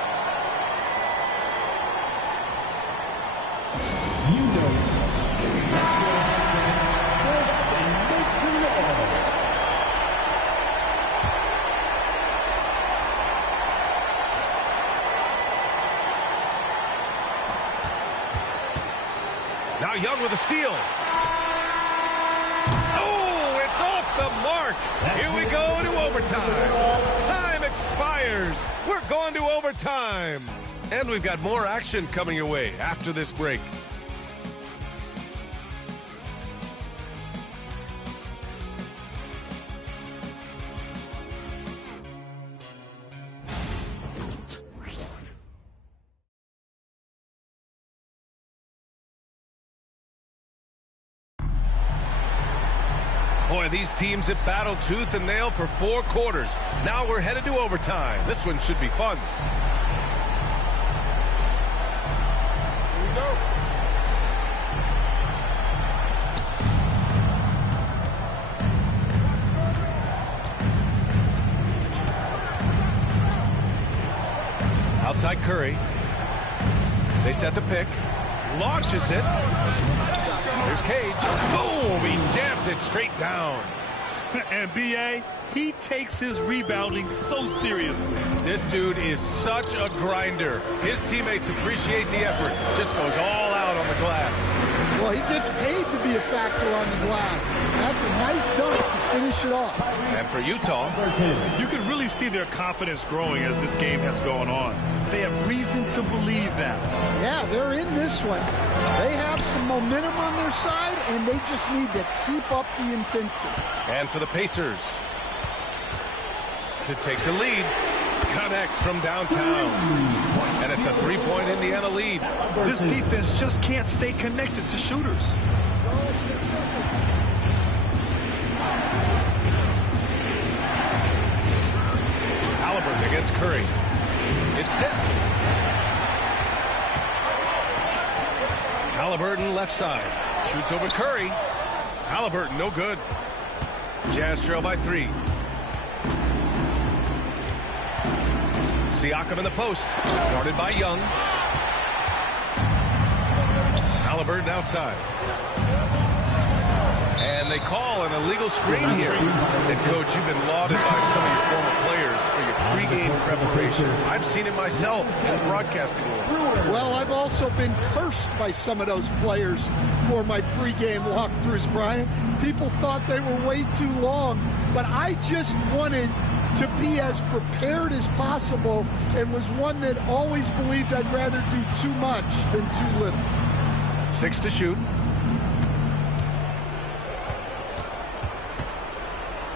You know it. And makes him the ball. Now Young with a steal. Oh, it's off the mark. Here we go to overtime. Time expires. We're going to overtime. And we've got more action coming your way after this break. Boy, these teams have battled tooth and nail for 4 quarters. Now we're headed to overtime. This one should be fun. Here we go. Outside Curry. They set the pick. Launches it. Here's Cage. Boom! He jams it straight down. And B.A., he takes his rebounding so seriously. This dude is such a grinder. His teammates appreciate the effort. Just goes all out on the glass. Well, he gets paid to be a factor on the glass. That's a nice dunk to finish it off. And for Utah, you can really see their confidence growing as this game has gone on. They have reason to believe now. Yeah, they're in this one. They have some momentum on their side, and they just need to keep up the intensity. And for the Pacers, to take the lead, connects from downtown. And it's a 3-point Indiana lead. This defense just can't stay connected to shooters. Halliburton against Curry. It's tipped. Halliburton left side. Shoots over Curry. Halliburton no good. Jazz trail by 3. Siakam in the post. Guarded by Young. Halliburton outside. And they call an illegal screen here. And, Coach, you've been lauded by some of your former players for your pregame preparation. I've seen it myself in the broadcasting world. Well, I've also been cursed by some of those players for my pregame walkthroughs, Brian. People thought they were way too long, but I just wanted to be as prepared as possible and was one that always believed I'd rather do too much than too little. 6 to shoot.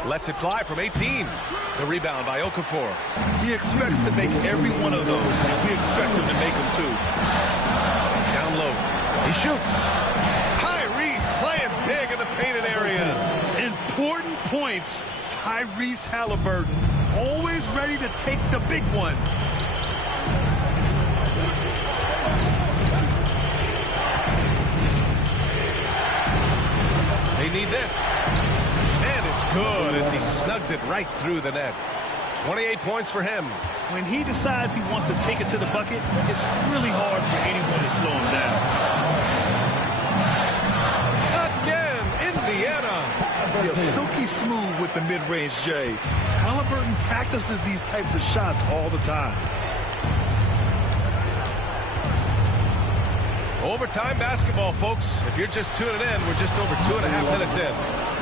Lets it fly from 18. The rebound by Okafor. He expects to make every one of those, and we expect him to make them too. Down low. He shoots. Tyrese playing big in the painted area. Important points. Tyrese Halliburton, always ready to take the big one. They need this. And it's good as he snugs it right through the net. 28 points for him. When he decides he wants to take it to the bucket, it's really hard for anyone to slow him down. Again, Indiana. Yeah, silky smooth with the mid-range J. Halliburton practices these types of shots all the time. Overtime basketball, folks. If you're just tuning in, we're just over 2.5 minutes in.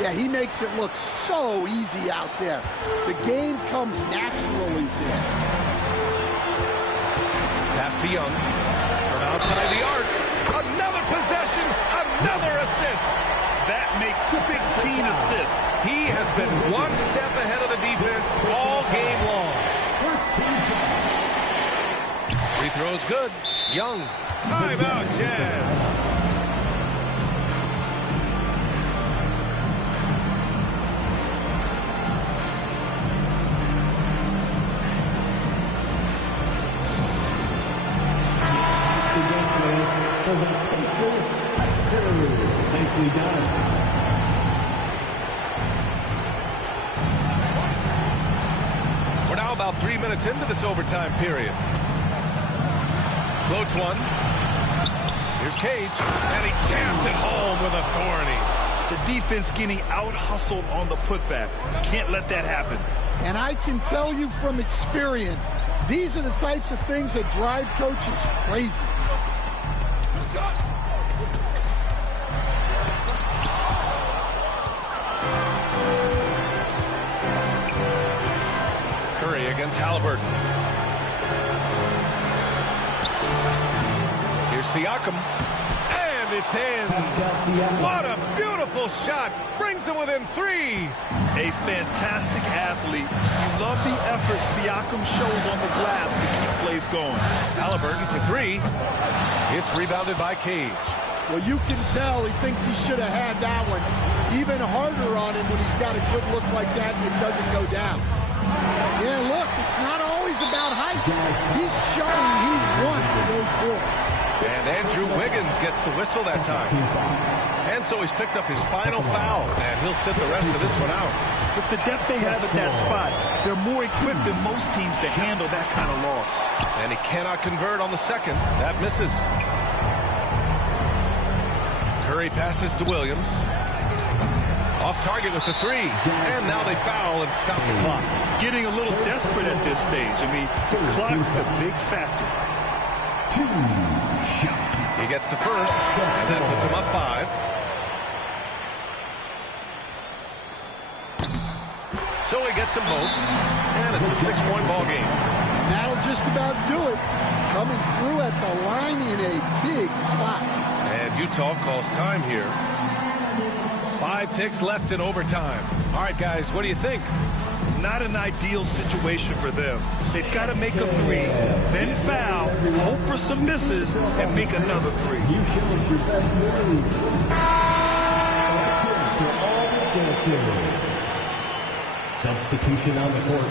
Yeah, he makes it look so easy out there. The game comes naturally to him. Pass to Young. From outside the arc. Another possession. Another assist. That makes 15 assists. He has been one step ahead of the defense all game long. Free throw's good. Young. Timeout, Jazz. Nicely done. We're now about 3 minutes into this overtime period. Floats one. Here's Cage, and he jams it home with authority. The defense getting out-hustled on the putback. Can't let that happen. And I can tell you from experience, these are the types of things that drive coaches crazy. Curry against Halliburton. Here's Siakam. And it's in. What a beautiful shot. Brings him within 3. A fantastic athlete. You love the effort Siakam shows on the glass to keep plays going. Halliburton for 3. It's rebounded by Cage. Well, you can tell he thinks he should have had that one. even harder on him when he's got a good look like that and it doesn't go down. Yeah, look, it's not always about height. He's showing he wants those boards. And Andrew Wiggins gets the whistle that time. And so he's picked up his final foul, and he'll sit the rest of this one out. With the depth they have at that spot, they're more equipped than most teams to handle that kind of loss. And he cannot convert on the second. That misses. Curry passes to Williams. Off target with the three. And now they foul and stop the clock. Getting a little desperate at this stage. I mean, the clock's the big factor. He gets the first, and that puts him up 5. So he gets them both, and it's a 6-point ball game. That'll just about do it. Coming through at the line in a big spot. And Utah calls time here. 5 ticks left in overtime. All right, guys, what do you think? Not an ideal situation for them. They've got to make a 3, then foul, hope for some misses, and make another 3. You show us your best move. For all dancers. Substitution on the court.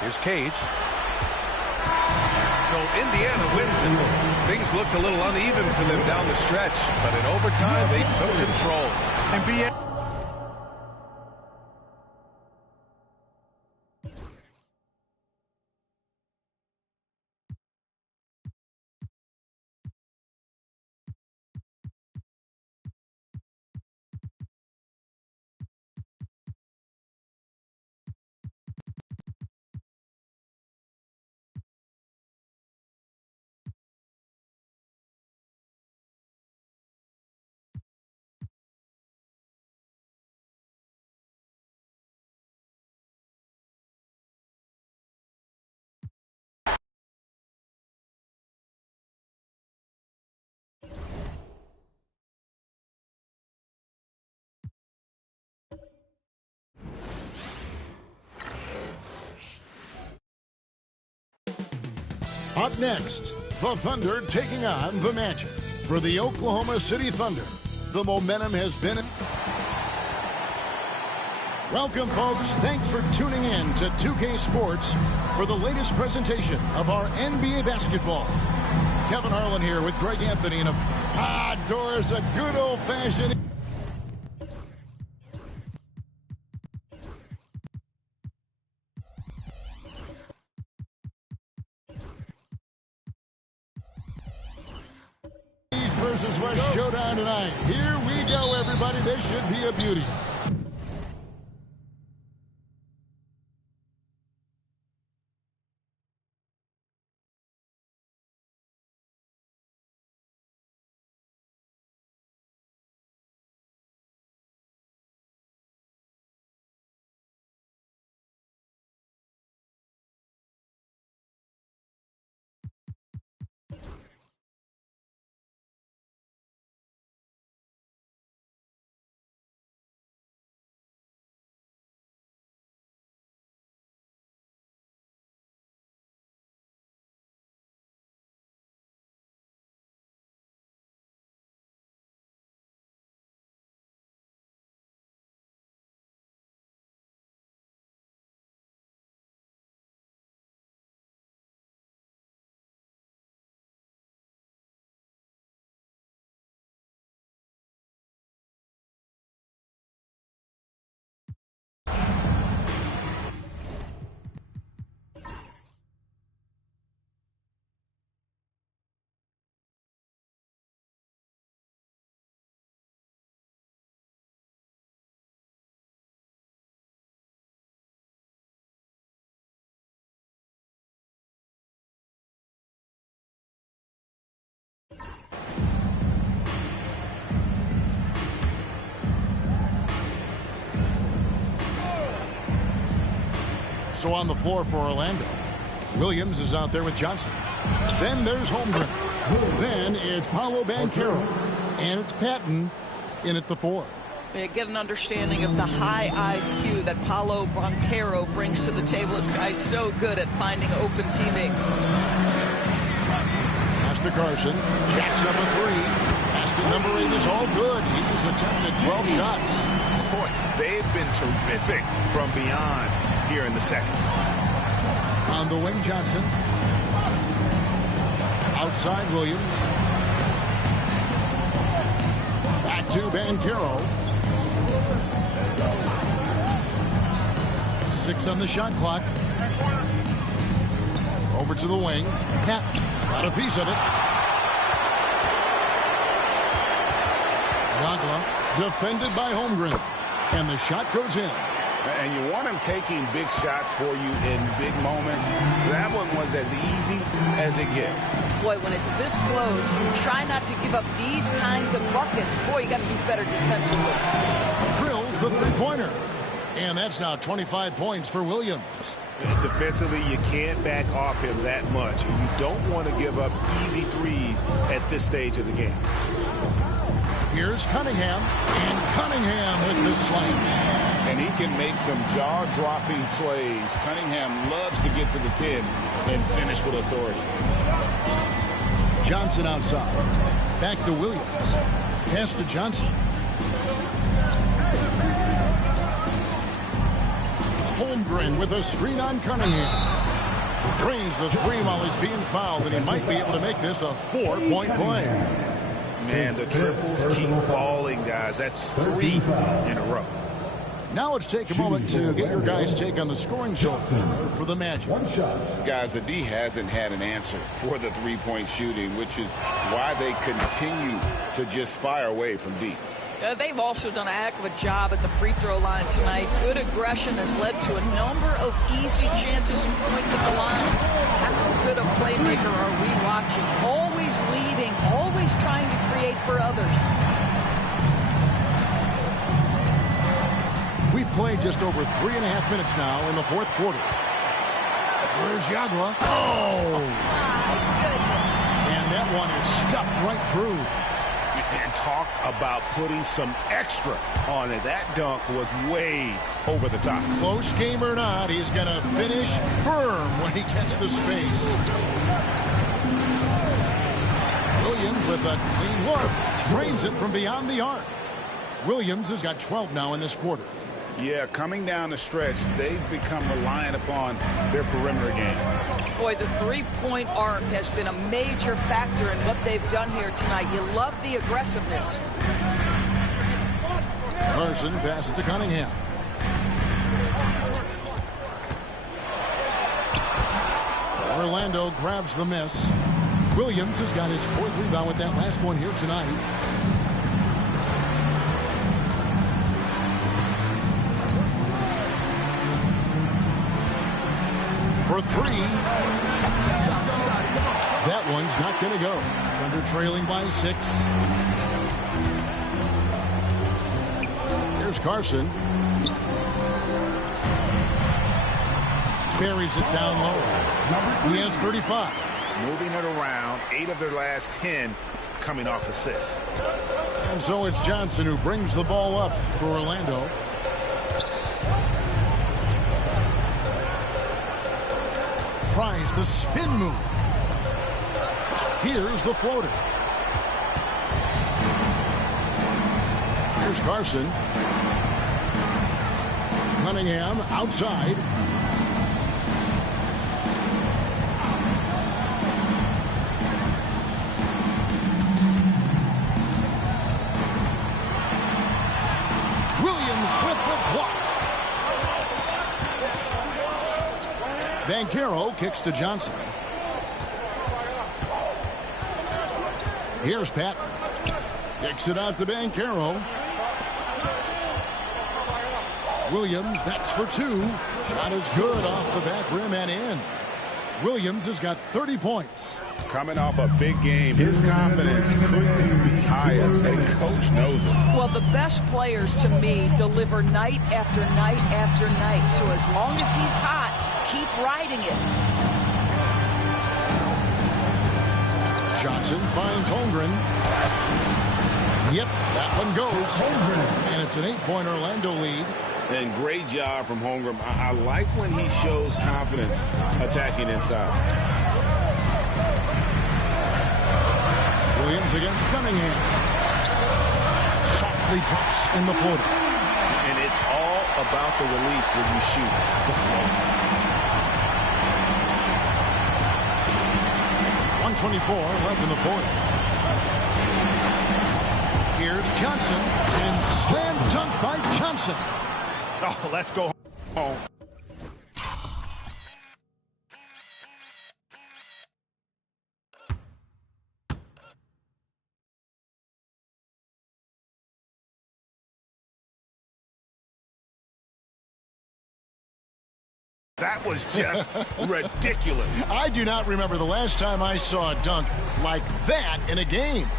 Here's Cage. So Indiana wins it. Things looked a little uneven for them down the stretch, but in overtime they took control. And Up next, the Thunder taking on the Magic. For the Oklahoma City Thunder, the momentum has been... Welcome, folks. Thanks for tuning in to 2K Sports for the latest presentation of our NBA basketball. Kevin Harlan here with Greg Anthony and Doris, a good old-fashioned... versus West showdown tonight. Here we go, everybody. This should be a beauty. So on the floor for Orlando, Williams is out there with Johnson. Then there's Holmgren. Then it's Paolo Banchero. And it's Patton in at the 4. You get an understanding of the high IQ that Paolo Banchero brings to the table. This guy's so good at finding open teammates. to Carson. Jacks up a three. Basket number 8 is all good. He's attempted 12 shots. Boy, they've been terrific from beyond here in the second. On the wing, Johnson. Outside, Williams. Back to Banchero. 6 on the shot clock. Over to the wing. Pat got a piece of it. Yagla defended by Holmgren. And the shot goes in. And you want him taking big shots for you in big moments. That one was as easy as it gets. Boy, when it's this close, you try not to give up these kinds of buckets. Boy, you got to be better defensively. Drills the three-pointer. And that's now 25 points for Williams. Defensively, you can't back off him that much. And you don't want to give up easy threes at this stage of the game. Here's Cunningham. And Cunningham with the slam. And he can make some jaw-dropping plays. Cunningham loves to get to the 10 and finish with authority. Johnson outside. Back to Williams. Pass to Johnson. Holmgren with a screen on Cunningham. Drains the three while he's being fouled, and he might be able to make this a 4-point play. Man, the triples keep falling, guys. That's 3 in a row. Now let's take a moment to get your guys' take on the scoring so far for the Magic. Guys, the D hasn't had an answer for the three-point shooting, which is why they continue to just fire away from deep. They've also done a heck of a job at the free throw line tonight. Good aggression has led to a number of easy chances and points at the line. How good a playmaker are we watching? Always leading, always trying to create for others. We've played just over 3.5 minutes now in the fourth quarter. Where's Yagla? Oh! My goodness. And that one is stuffed right through. And talk about putting some extra on it. That dunk was way over the top. Close game or not, he's going to finish firm when he gets the space. Williams with a clean look. Drains it from beyond the arc. Williams has got 12 now in this quarter. Yeah, coming down the stretch, they've become reliant upon their perimeter game. Boy, the three-point arc has been a major factor in what they've done here tonight. You love the aggressiveness. Carson passes to Cunningham. Orlando grabs the miss. Williams has got his 4th rebound with that last one here tonight. For 3. That one's not going to go. Thunder trailing by 6. Here's Carson. Buries it down low. He has 35. Moving it around, 8 of their last 10 coming off assists. And so it's Johnson who brings the ball up for Orlando. Tries the spin move. Here's the floater. Here's Carson. Cunningham outside. Williams with the block. Banchero kicks to Johnson. Here's Pat. Kicks it out to Banchero. Williams, that's for 2. Shot is good off the back rim and in. Williams has got 30 points. Coming off a big game, his confidence couldn't be higher, and coach knows it. Well, the best players to me deliver night after night after night. So as long as he's hot, keep riding it. Johnson finds Holmgren. Yep, that one goes. And it's an 8-point Orlando lead. And great job from Holmgren. I like when he shows confidence attacking inside. Williams against Cunningham. Softly drops in the floater. And it's all about the release when you shoot. 1:24 left in the fourth. Here's Johnson, and slam dunk by Johnson. Oh, let's go home. That was just ridiculous. I do not remember the last time I saw a dunk like that in a game.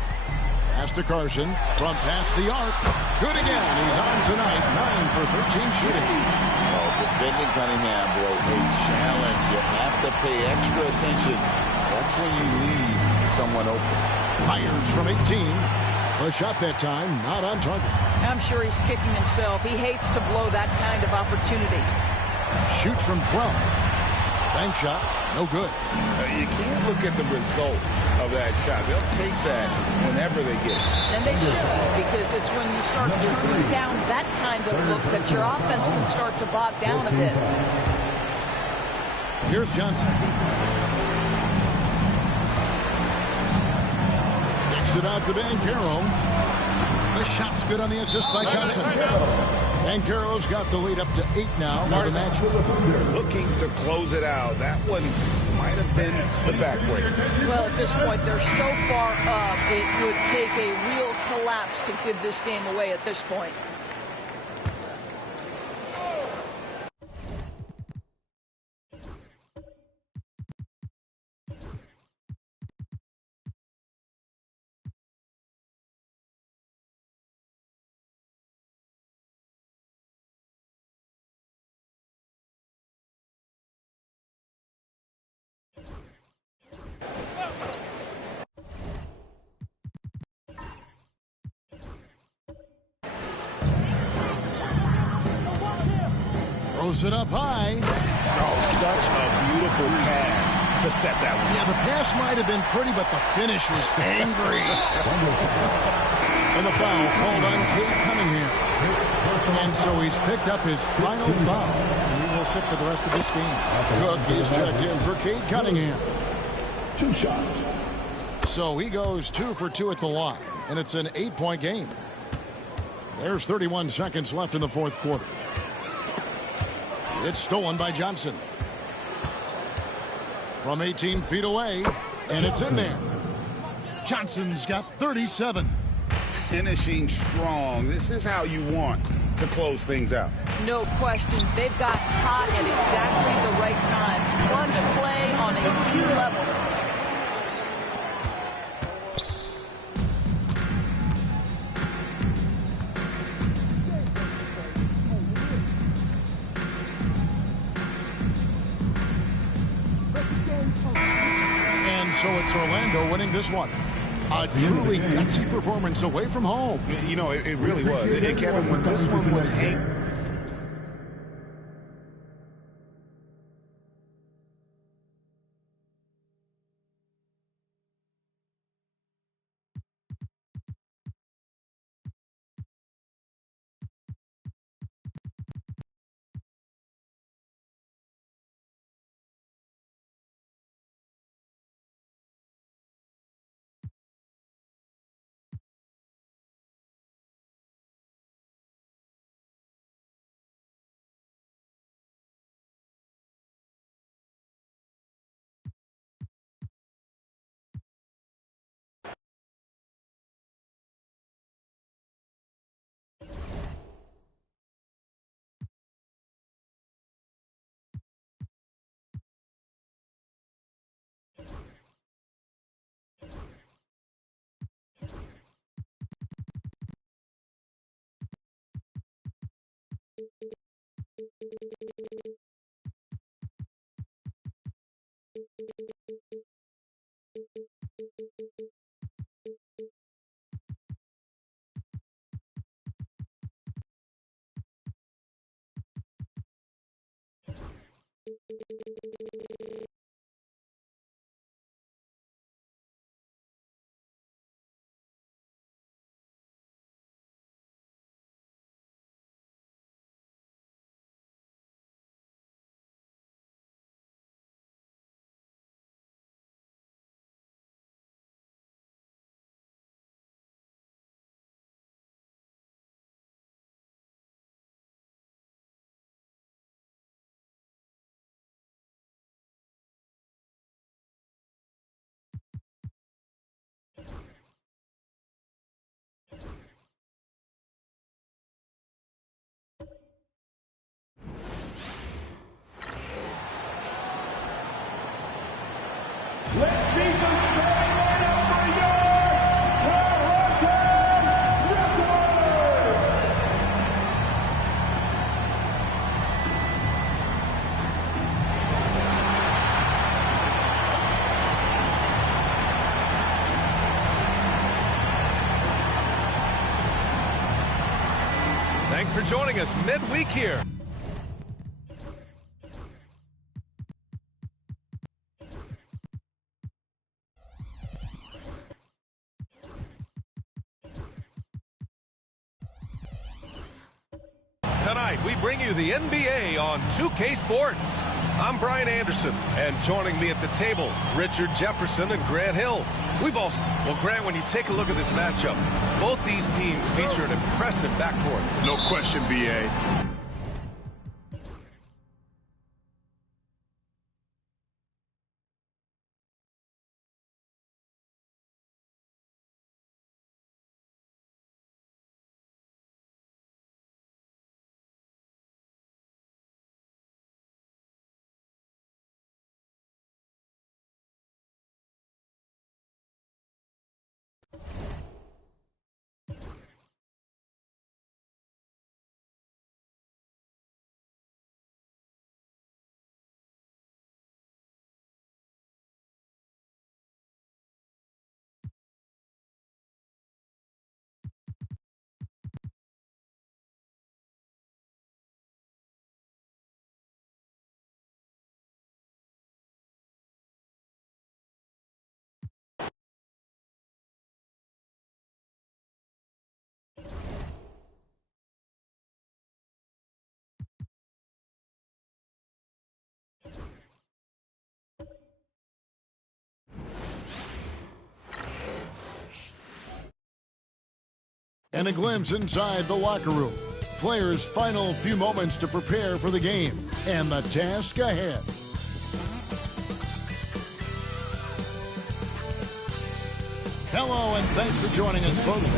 Pass to Carson from past the arc. Good again. He's on tonight. 9 for 13 shooting. Oh, defending Cunningham, boy, a challenge. You have to pay extra attention. That's when you leave someone open. Fires from 18. The shot that time not on target. I'm sure he's kicking himself. He hates to blow that kind of opportunity. Shoots from 12. Bank shot, no good. You can't look at the result of that shot. They'll take that whenever they get it. And they should, because it's when you start turning down that kind of look that your offense can start to bog down a bit. Here's Johnson. Kicks it out to Banchero. The shot's good on the assist by Johnson. Banchero's got the lead up to 8 now. For the match. Looking to close it out. That one might have been the backbreaker. Well, at this point, they're so far up, it would take a real collapse to give this game away at this point. Throws it up high. Oh, such a beautiful pass to set that one. Yeah, the pass might have been pretty, but the finish was angry. And the foul called on Cade Cunningham. And so he's picked up his final foul. And he will sit for the rest of this game. Cook is checked in for Cade Cunningham. 2 shots. So he goes 2 for 2 at the line. And it's an 8-point game. There's 31 seconds left in the fourth quarter. It's stolen by Johnson. From 18 feet away, and it's in there. Johnson's got 37. Finishing strong. This is how you want to close things out. No question. They've got hot at exactly the right time. Clutch play on a team level. So it's Orlando winning this one. A truly gutsy performance away from home. You know, it really was. And Kevin, when this one was Thanks for joining us midweek here. Tonight, we bring you the NBA on 2K Sports. I'm Brian Anderson, and joining me at the table, Richard Jefferson and Grant Hill. Well, Grant, when you take a look at this matchup, both these teams feature an impressive backcourt. No question, B.A. And a glimpse inside the locker room. Players' final few moments to prepare for the game and the task ahead. Hello, and thanks for joining us, folks.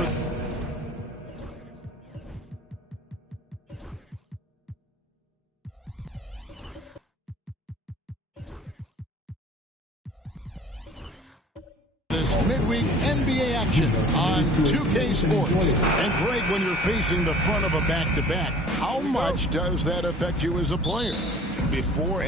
This midweek NBA action on 2K Sports. And Greg, when you're facing the front of a back-to-back, how much does that affect you as a player? Before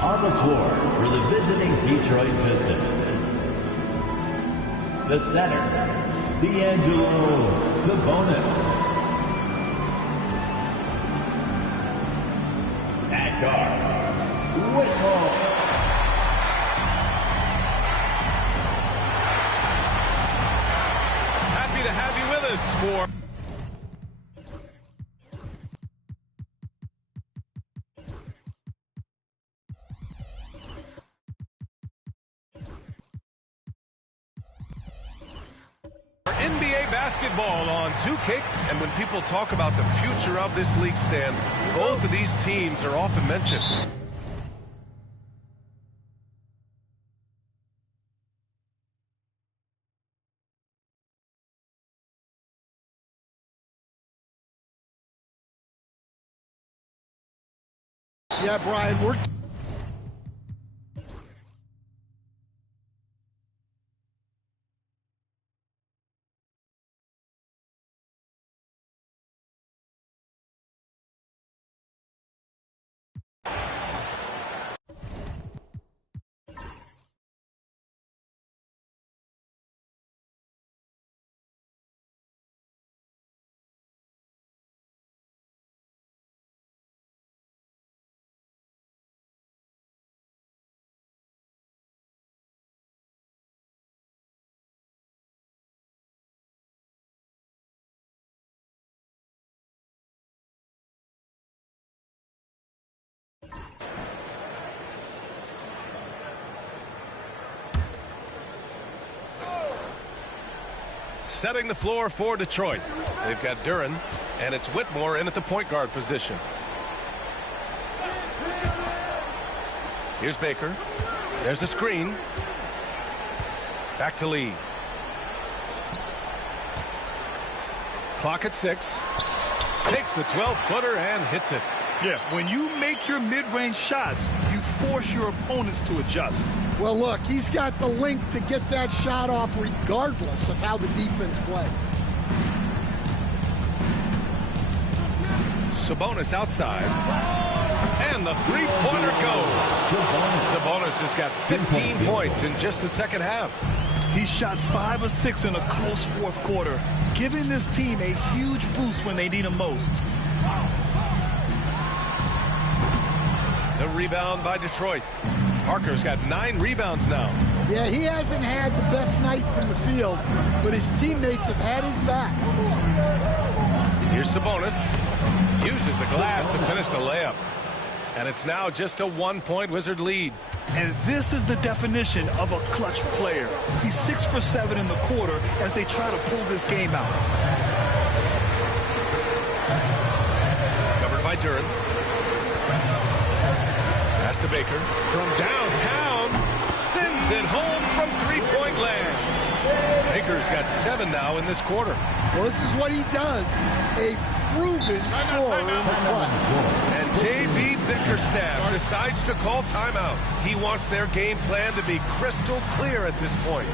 on the floor for the visiting Detroit Pistons, the center, D'Angelo Sabonis. At guard, Whitmore. Happy to have you with us for NBA basketball. basketball on 2K. And when people talk about the future of this league, Stan, both of these teams are often mentioned. Yeah, Brian, we're... Setting the floor for Detroit. They've got Duren, and it's Whitmore in at the point guard position. Here's Baker. There's a screen. Back to Lee. Clock at 6. Takes the 12-footer and hits it. Yeah, when you make your mid-range shots, you force your opponents to adjust. Well, look, he's got the length to get that shot off regardless of how the defense plays. Sabonis outside. And the three-pointer goes. Sabonis has got 15 points in just the second half. He shot 5 of 6 in a close fourth quarter, giving this team a huge boost when they need him most. The rebound by Detroit. Parker's got 9 rebounds now. Yeah, he hasn't had the best night from the field, but his teammates have had his back. Here's Sabonis. Uses the glass to finish the layup. And it's now just a 1-point Wizard lead. And this is the definition of a clutch player. He's 6 for 7 in the quarter as they try to pull this game out. Covered by Duren. Pass to Baker. From downtown. Sends it home from three-point land. Baker's got 7 now in this quarter. Well, this is what he does. A proven scorer in the clutch. And J.B. Bickerstaff decides to call timeout. He wants their game plan to be crystal clear at this point.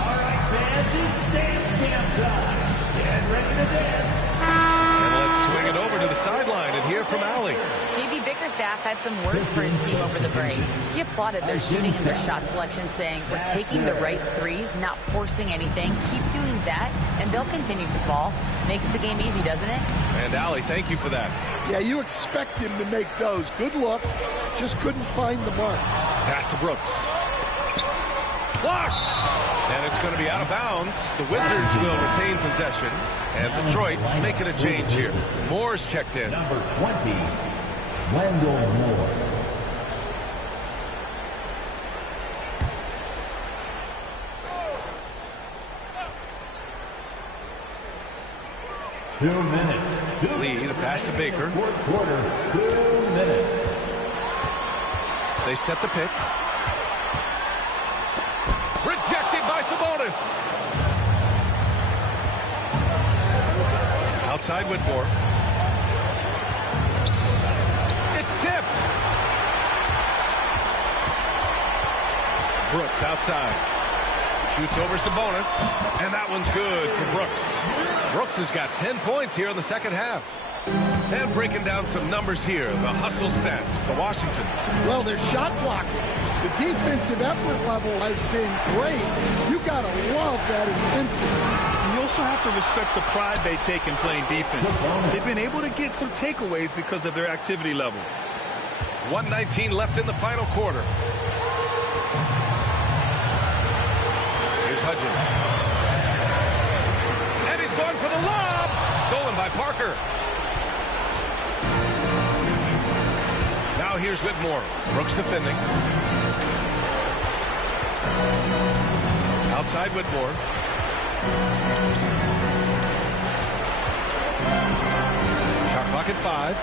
All right, fans, it's dance camp time. Get ready to dance. And let's swing it over to the sideline and hear from Allie. J.B. Bickerstaff had some words for his team over the break. He applauded their shooting and their shot selection, saying, "We're taking the right threes, not forcing anything. Keep doing that, and they'll continue to fall." Makes the game easy, doesn't it? And Allie, thank you for that. Yeah, you expect him to make those. Good look. Just couldn't find the mark. Pass to Brooks. Blocked! And it's going to be out of bounds. The Wizards will retain possession. And Detroit making a change here. Moore's checked in. Number 20, Wendell Moore. Two minutes. Lee, the pass to Baker. Fourth quarter, 2 minutes. They set the pick. Rejected by Sabonis. Outside Whitmore. It's tipped. Brooks outside. Shoots over Sabonis. And that one's good for Brooks. Brooks has got 10 points here in the second half. And breaking down some numbers here, the hustle stats for Washington. Well, their shot blocking. The defensive effort level has been great. You got to love that intensity. You also have to respect the pride they take in playing defense. They've been able to get some takeaways because of their activity level. 1:19 left in the final quarter. Here's Hudgens. And he's going for the lob. Stolen by Parker. Now here's Whitmore. Brooks defending. Outside Whitmore. Shot clock at 5.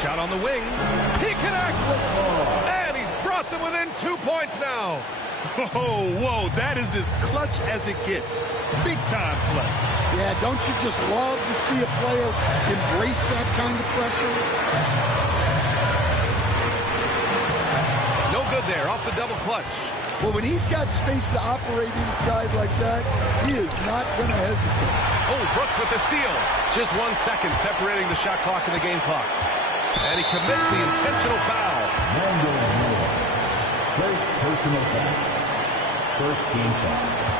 Shot on the wing. He connects! And he's brought them within 2 points now. Oh, whoa, that is as clutch as it gets. Big time play. Yeah, don't you just love to see a player embrace that kind of pressure? No good there, off the double clutch. Well, when he's got space to operate inside like that, he is not going to hesitate. Oh, Brooks with the steal. Just 1 second separating the shot clock and the game clock. And he commits the intentional foul. First personal foul. First team foul.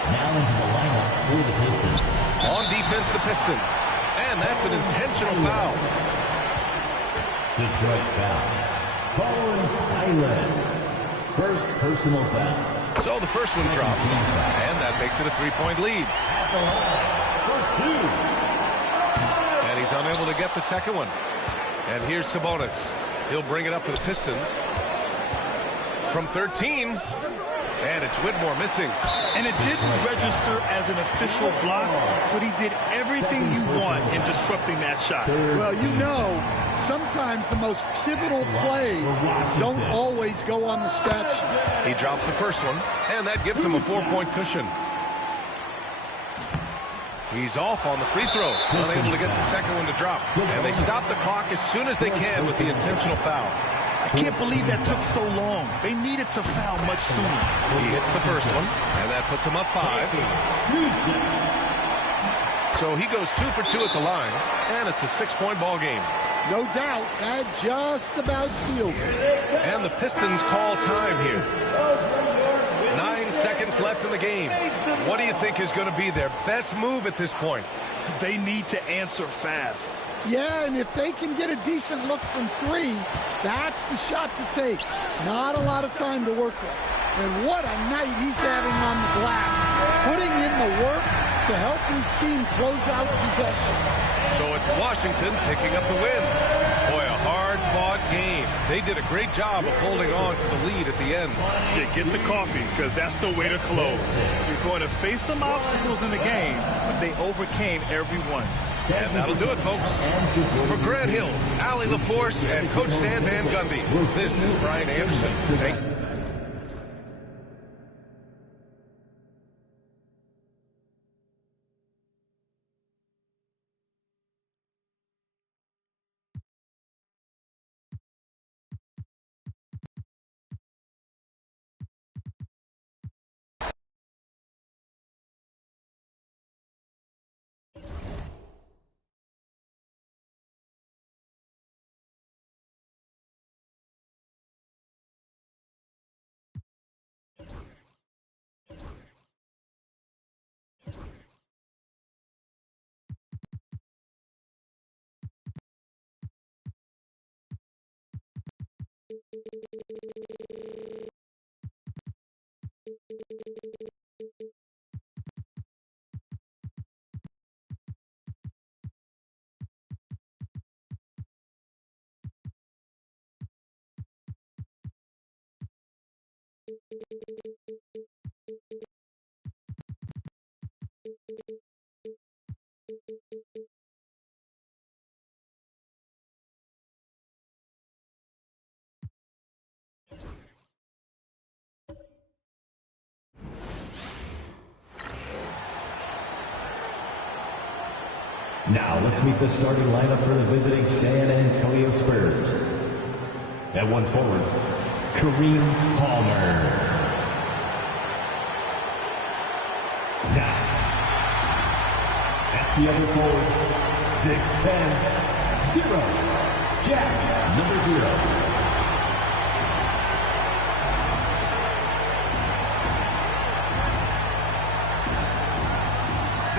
Now into the lineup for the Pistons. On defense, the Pistons. And that's an intentional foul. Detroit foul. Bones Island. First personal foul. So the first one drops. And that makes it a 3-point lead. At the line for 2. And he's unable to get the second one. And here's Sabonis. He'll bring it up for the Pistons. From 13. And it's Whitmore missing. And it didn't register as an official block, but he did everything you want in disrupting that shot. Well, you know, sometimes the most pivotal plays don't always go on the stat sheet. He drops the first one, and that gives him a 4-point cushion. He's off on the free throw, unable to get the second one to drop. And they stop the clock as soon as they can with the intentional foul. I can't believe that took so long. They needed to foul much sooner. He hits the first one, and that puts him up 5. So he goes 2 for 2 at the line, and it's a 6-point ball game. No doubt, that just about seals it. And the Pistons call time here. 9 seconds left in the game. What do you think is going to be their best move at this point? They need to answer fast. Yeah, and if they can get a decent look from 3, that's the shot to take. Not a lot of time to work with. And what a night he's having on the glass. Putting in the work to help his team close out possessions. So it's Washington picking up the win. Boy, a hard-fought game. They did a great job of holding on to the lead at the end. Yeah, get the coffee, because that's the way to close. You're going to face some obstacles in the game, but they overcame every one. And that'll do it, folks. For Grant Hill, Allie LaForce, and Coach Stan Van Gundy, this is Brian Anderson. Thank you. Now let's meet the starting lineup for the visiting San Antonio Spurs. At 1 forward, Kareem Palmer. Now, at the other forward, 6'10", 0, Jack, number 0.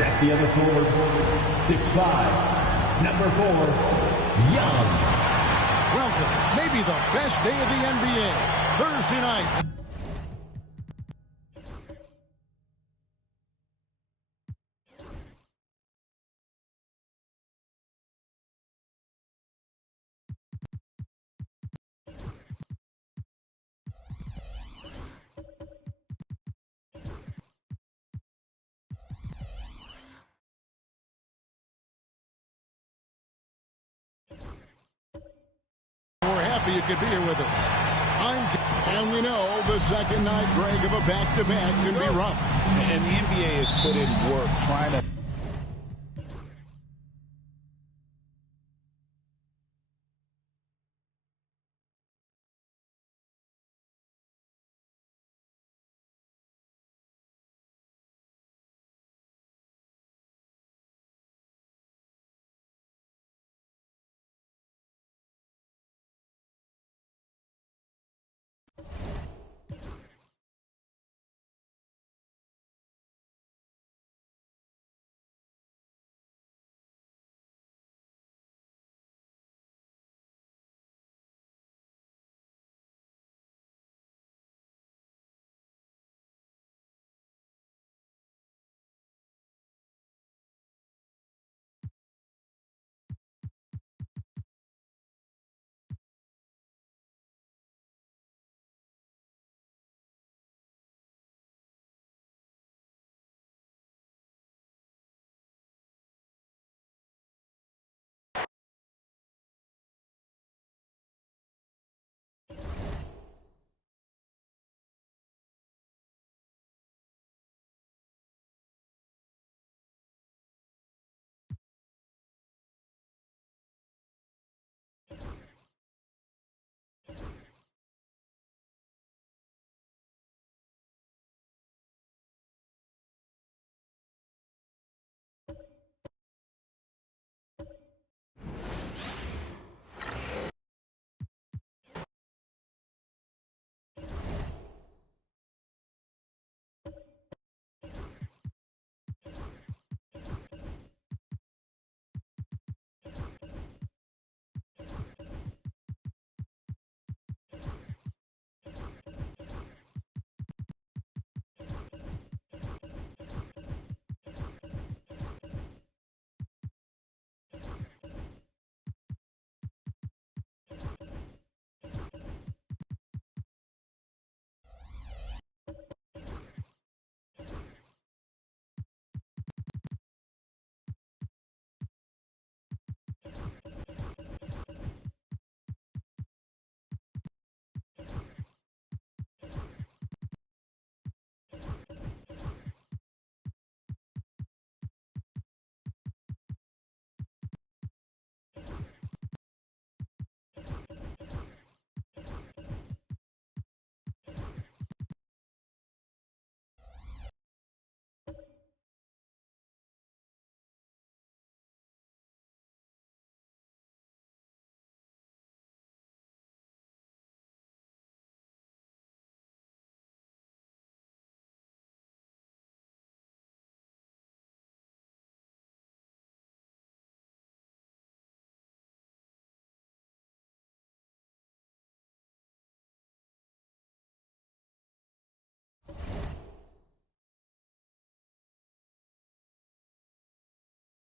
At the other forward, 6'5", number 4, Young. Welcome, maybe the best day of the NBA, Thursday night. happy you could be here with us. And we know the second night, Greg, of a back-to-back can be rough. And the NBA has put in work trying to